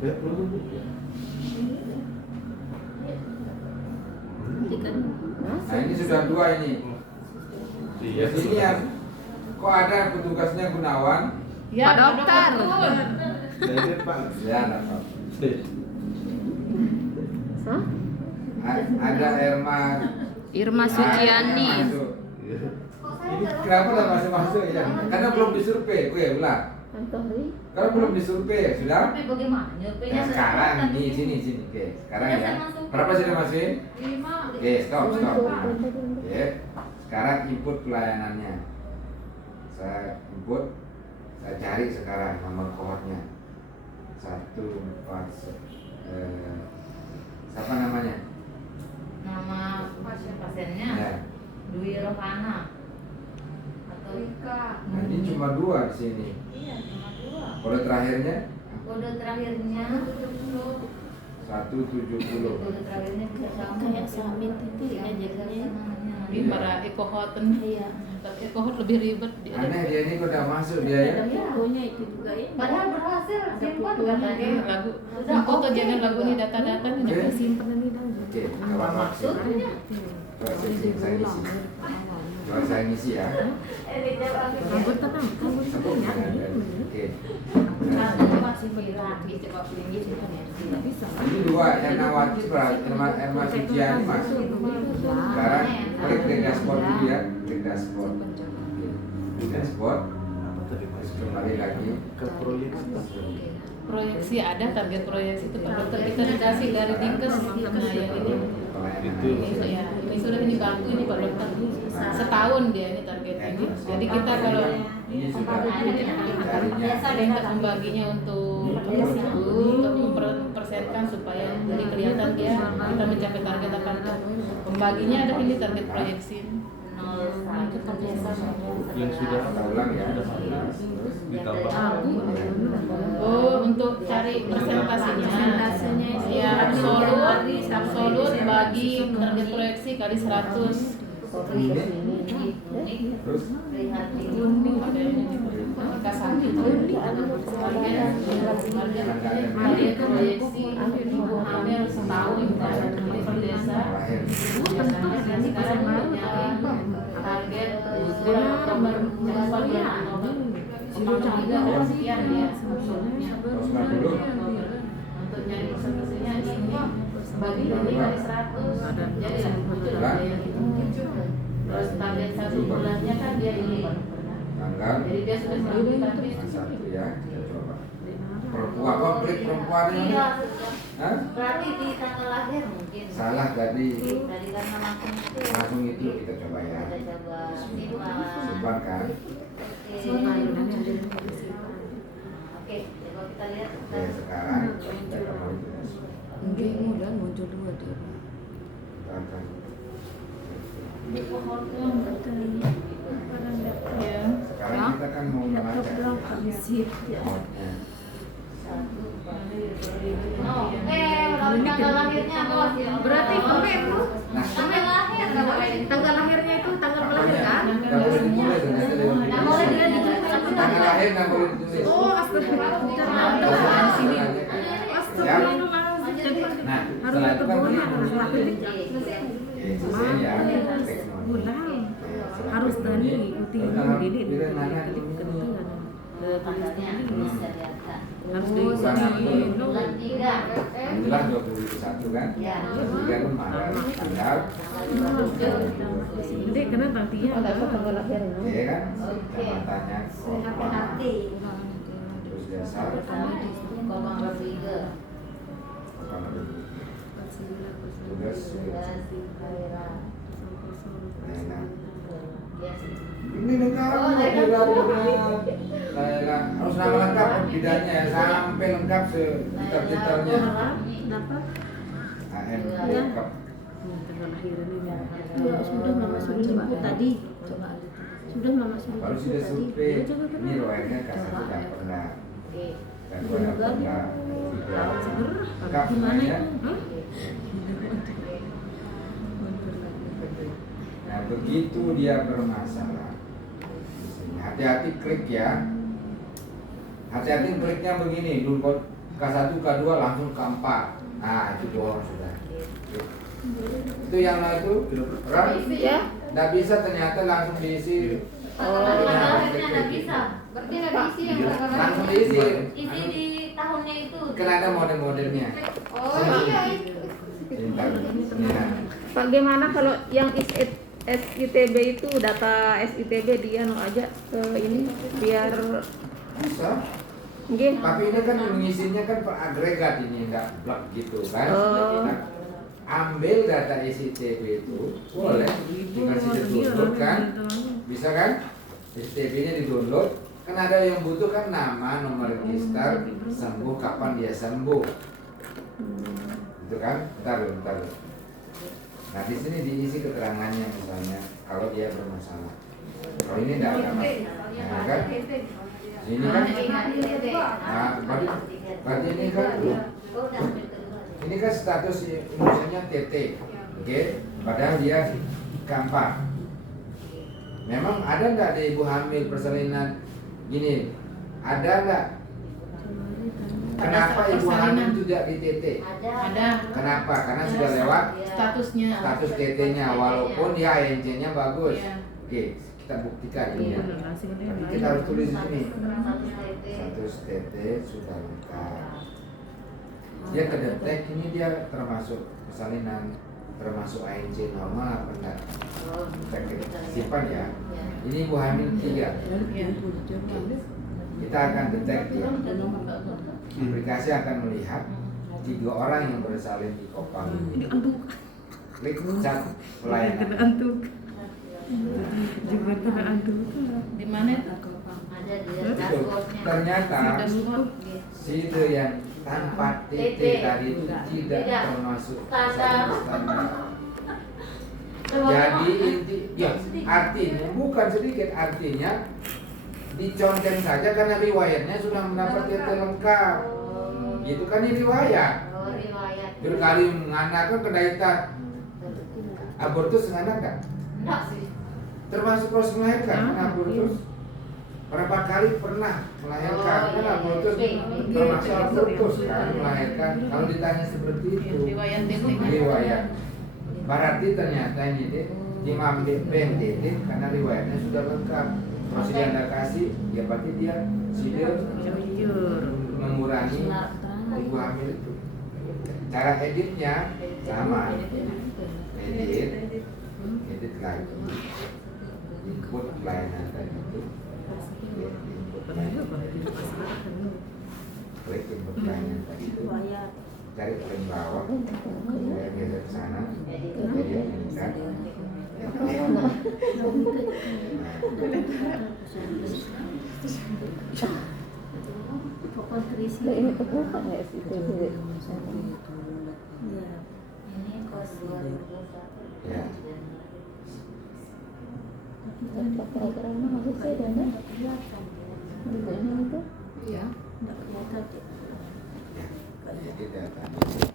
Ya, belum. Nah, ini sudah dua ini. Iya, Ini yang kok ada petugasnya Gunawan? Ya, Pak Dokter. Edit Pak. Ya, dapat. Hah? Ada Erma. Irma Suciani. Masuk. Ini kenapa udah masuk ya? Karena belum disurvei. Oh ya, ulang. Antoni. Karena belum disurvei, sudah? Tapi bagaimana? Nyurveinya Nah, sekarang ini sini. Oke, sekarang Udah ya. saya masukin. Berapa sudah masukin? 5. Oke, stop. Oke. Sekarang input pelayanannya. Saya input, saya cari sekarang nomor kohortnya. 14. Siapa namanya? Nama pasiennya Ya. Dwi Rohana atau Ika. Nah, ini cuma dua di sini. Iya, cuma 2. Kode terakhirnya Kode terakhirnya 170. Kode terakhirnya bisa sama. Kayak Samin itu ya jadinya. Di para ekohoten. Iya. Tapi ekohot lebih ribet dia. Aneh dia ini udah masuk dia ya. Ada fotonya itu juga ya. Padahal berhasil simpan katanya. Lagu. Udah Foto oke. jangan lagu ini data-data nih. Oke. Simpen ini dah. Oke, kalau maksud Maksudnya saya di sini. Oke, Kalau saya ngisi ya. Rambut tenang, rambut Sebut tenang. dengan oke. Katanya masih rapi, coba pilih gitu kan ya. Tidak bisa. Ini dua yang Nawati Erma Suciani masuk. Sekarang klik di dashboard dulu ya, klik dashboard. Di dashboard. Terus kembali lagi Ke proyeksi. Proyeksi ada target proyeksi itu Pak Dokter, kita dikasih dari Dinkes. Nah yang ini Itu ya, ini sudah ini bantu ini Pak Dokter. Setahun dia ini target ini. Jadi kita kalau ini sudah carinya. kita membaginya untuk mempersenkan supaya jadi kelihatan dia kita mencapai target apa enggak. Pembaginya ada ini target proyeksi. 01 Yang sudah Kita ulang ya. ditambah. Oh, untuk cari persentasenya. Ya, absolut bagi target proyeksi kali 100. Terus Target proyeksi ibu hamil setahun per desa. Sekarang target bulan Oktober bulan Oktober sekian ya. Untuk nyari persentasenya ini bagi kali 100 jadi terus target 1 bulannya kan dia ini tanggal jadi dia sudah 100 tapi 1 ya. Kita coba. Perempuan konflik perempuan ini. Iya, Hah? berarti di tanggal lahir mungkin. Salah tadi. Dari karena Langsung itu kita coba ya. Kita coba simpan. Simpan kan. Oke, coba kita lihat. Oke, sekarang kita kembali ke dashboard. Mungkin mudah muncul dua dia. Kita akan ya. sekarang kita kan mau melacak modnya. Oh, tanggal lahirnya bos. Berarti itu Nah, Tanggal lahir nggak boleh. tanggal lahirnya itu tanggal melahirkan. nggak boleh dimulai ternyata dari Nggak boleh dia ditulis tanggal lahir nggak boleh ditulis. Oh, astagfirullah. Sini. Astagfirullah. Nah, Harus setelah itu kan berkebunan, harus Oke, lakuin. selesai ya. Ulang. Harus tadi ikuti ini Tanggalnya bisa dilihat. harus Bulan apa tuh? Bulan 3. Jelas 21 kan? Ya. 23 kan Maret tanggal. Jadi karena tangtinya tanggal lahirnya. Iya kan? Oke. Kecamatannya Kota. Terus desa. Komang bertiga. Tugas. Nah, Ya. ini negara harus nama lengkap bidangnya ya, sampai lengkap sekitar-kitarnya. dapat AM lengkap. tanggal lahiran ini. Sudah mama suruh jemput tadi. Sudah mama suruh Baru sudah survei. Ini rohnya kasih tidak pernah. Oke. Dan gua tidak pernah. Lengkap Gimana semuanya. itu? Nah begitu dia bermasalah, hati-hati klik ya. Hati-hati kliknya begini, dulu K1, K2 langsung K4. Nah itu bohong sudah. Itu yang itu orang Ya. nggak bisa ternyata langsung diisi. Tanggal lahirnya nggak bisa. Berarti nggak diisi yang tanggal Langsung lahirnya. diisi. Isi di tahunnya itu. Kan ada model-modelnya. Oh iya. Bentar. Nah, Bagaimana kalau yang SITB itu data SITB dia no aja ke ini biar bisa. nggih. Tapi ini kan mengisinya kan per agregat ini, enggak blok gitu kan. Oh. Nah, ambil data SITB itu, boleh tinggal sini download kan, bisa kan? SITB-nya di download, kan ada yang butuh kan nama, nomor register, sembuh kapan dia sembuh, itu kan? Bentar. Nah di sini diisi keterangannya misalnya kalau dia bermasalah. Kalau ini tidak ada masalah, kan? Ini kan, nah, berarti ini kan status Indonesianya TT, oke? Padahal dia gampang. Memang ada nggak di ibu hamil persalinan gini? Ada nggak? Kenapa ibu hamil tidak di TT? Ada Kenapa? Karena sudah lewat statusnya. status TT-nya, walaupun dia ANC-nya bagus. Iya. Oke, kita buktikan ini ya. Iya, langsung ini Tapi lain. kita harus tulis di sini. Satu STT. Satu STT sudah lengkap. Dia kedetek ini dia termasuk persalinan, termasuk ANC normal apa enggak? Oh, Kita simpan ya. ya. Ini ibu hamil 3. Iya. Kita akan detek ya. Aplikasi akan melihat 3 orang yang bersalin di Kopang ini. Klik cat pelayanan. Di mana itu? Ada di Betul. dashboardnya. Ternyata Dashboard. side yang tanpa TT tadi itu tidak termasuk standar. Jadi inti, ya, artinya bukan sedikit, artinya diconten saja karena riwayatnya sudah mendapat TT lengkap. Gitu kan ini riwayat. Oh, riwayat. Berkali mengandalkan kedaitan abortus menganak kan? Enggak sih. Termasuk proses melahirkan kan abortus. Berapa kali pernah melahirkan kan abortus? Termasuk abortus kan melahirkan. Kalau ditanya seperti itu, Riwayat TT-nya. riwayat. Berarti ternyata ini deh Imam BNTT karena riwayatnya sudah lengkap. Masih yang Anda kasih, ya berarti dia sudah mengurangi ibu hamil itu. Cara editnya sama. Edit lagi. Input pelayanan tadi itu. Input pelayanan. Klik input pelayanan tadi itu. Cari paling bawah, saya geser ke sana, jadi meningkat. Pokok terisi. Ini kebuka nggak sih? Iya. Ini kos 2021. Ya, Programnya harus ada kan? Kelihatan. Bukunya itu. Iya. Nggak kelihatan. ya. Jadi datanya.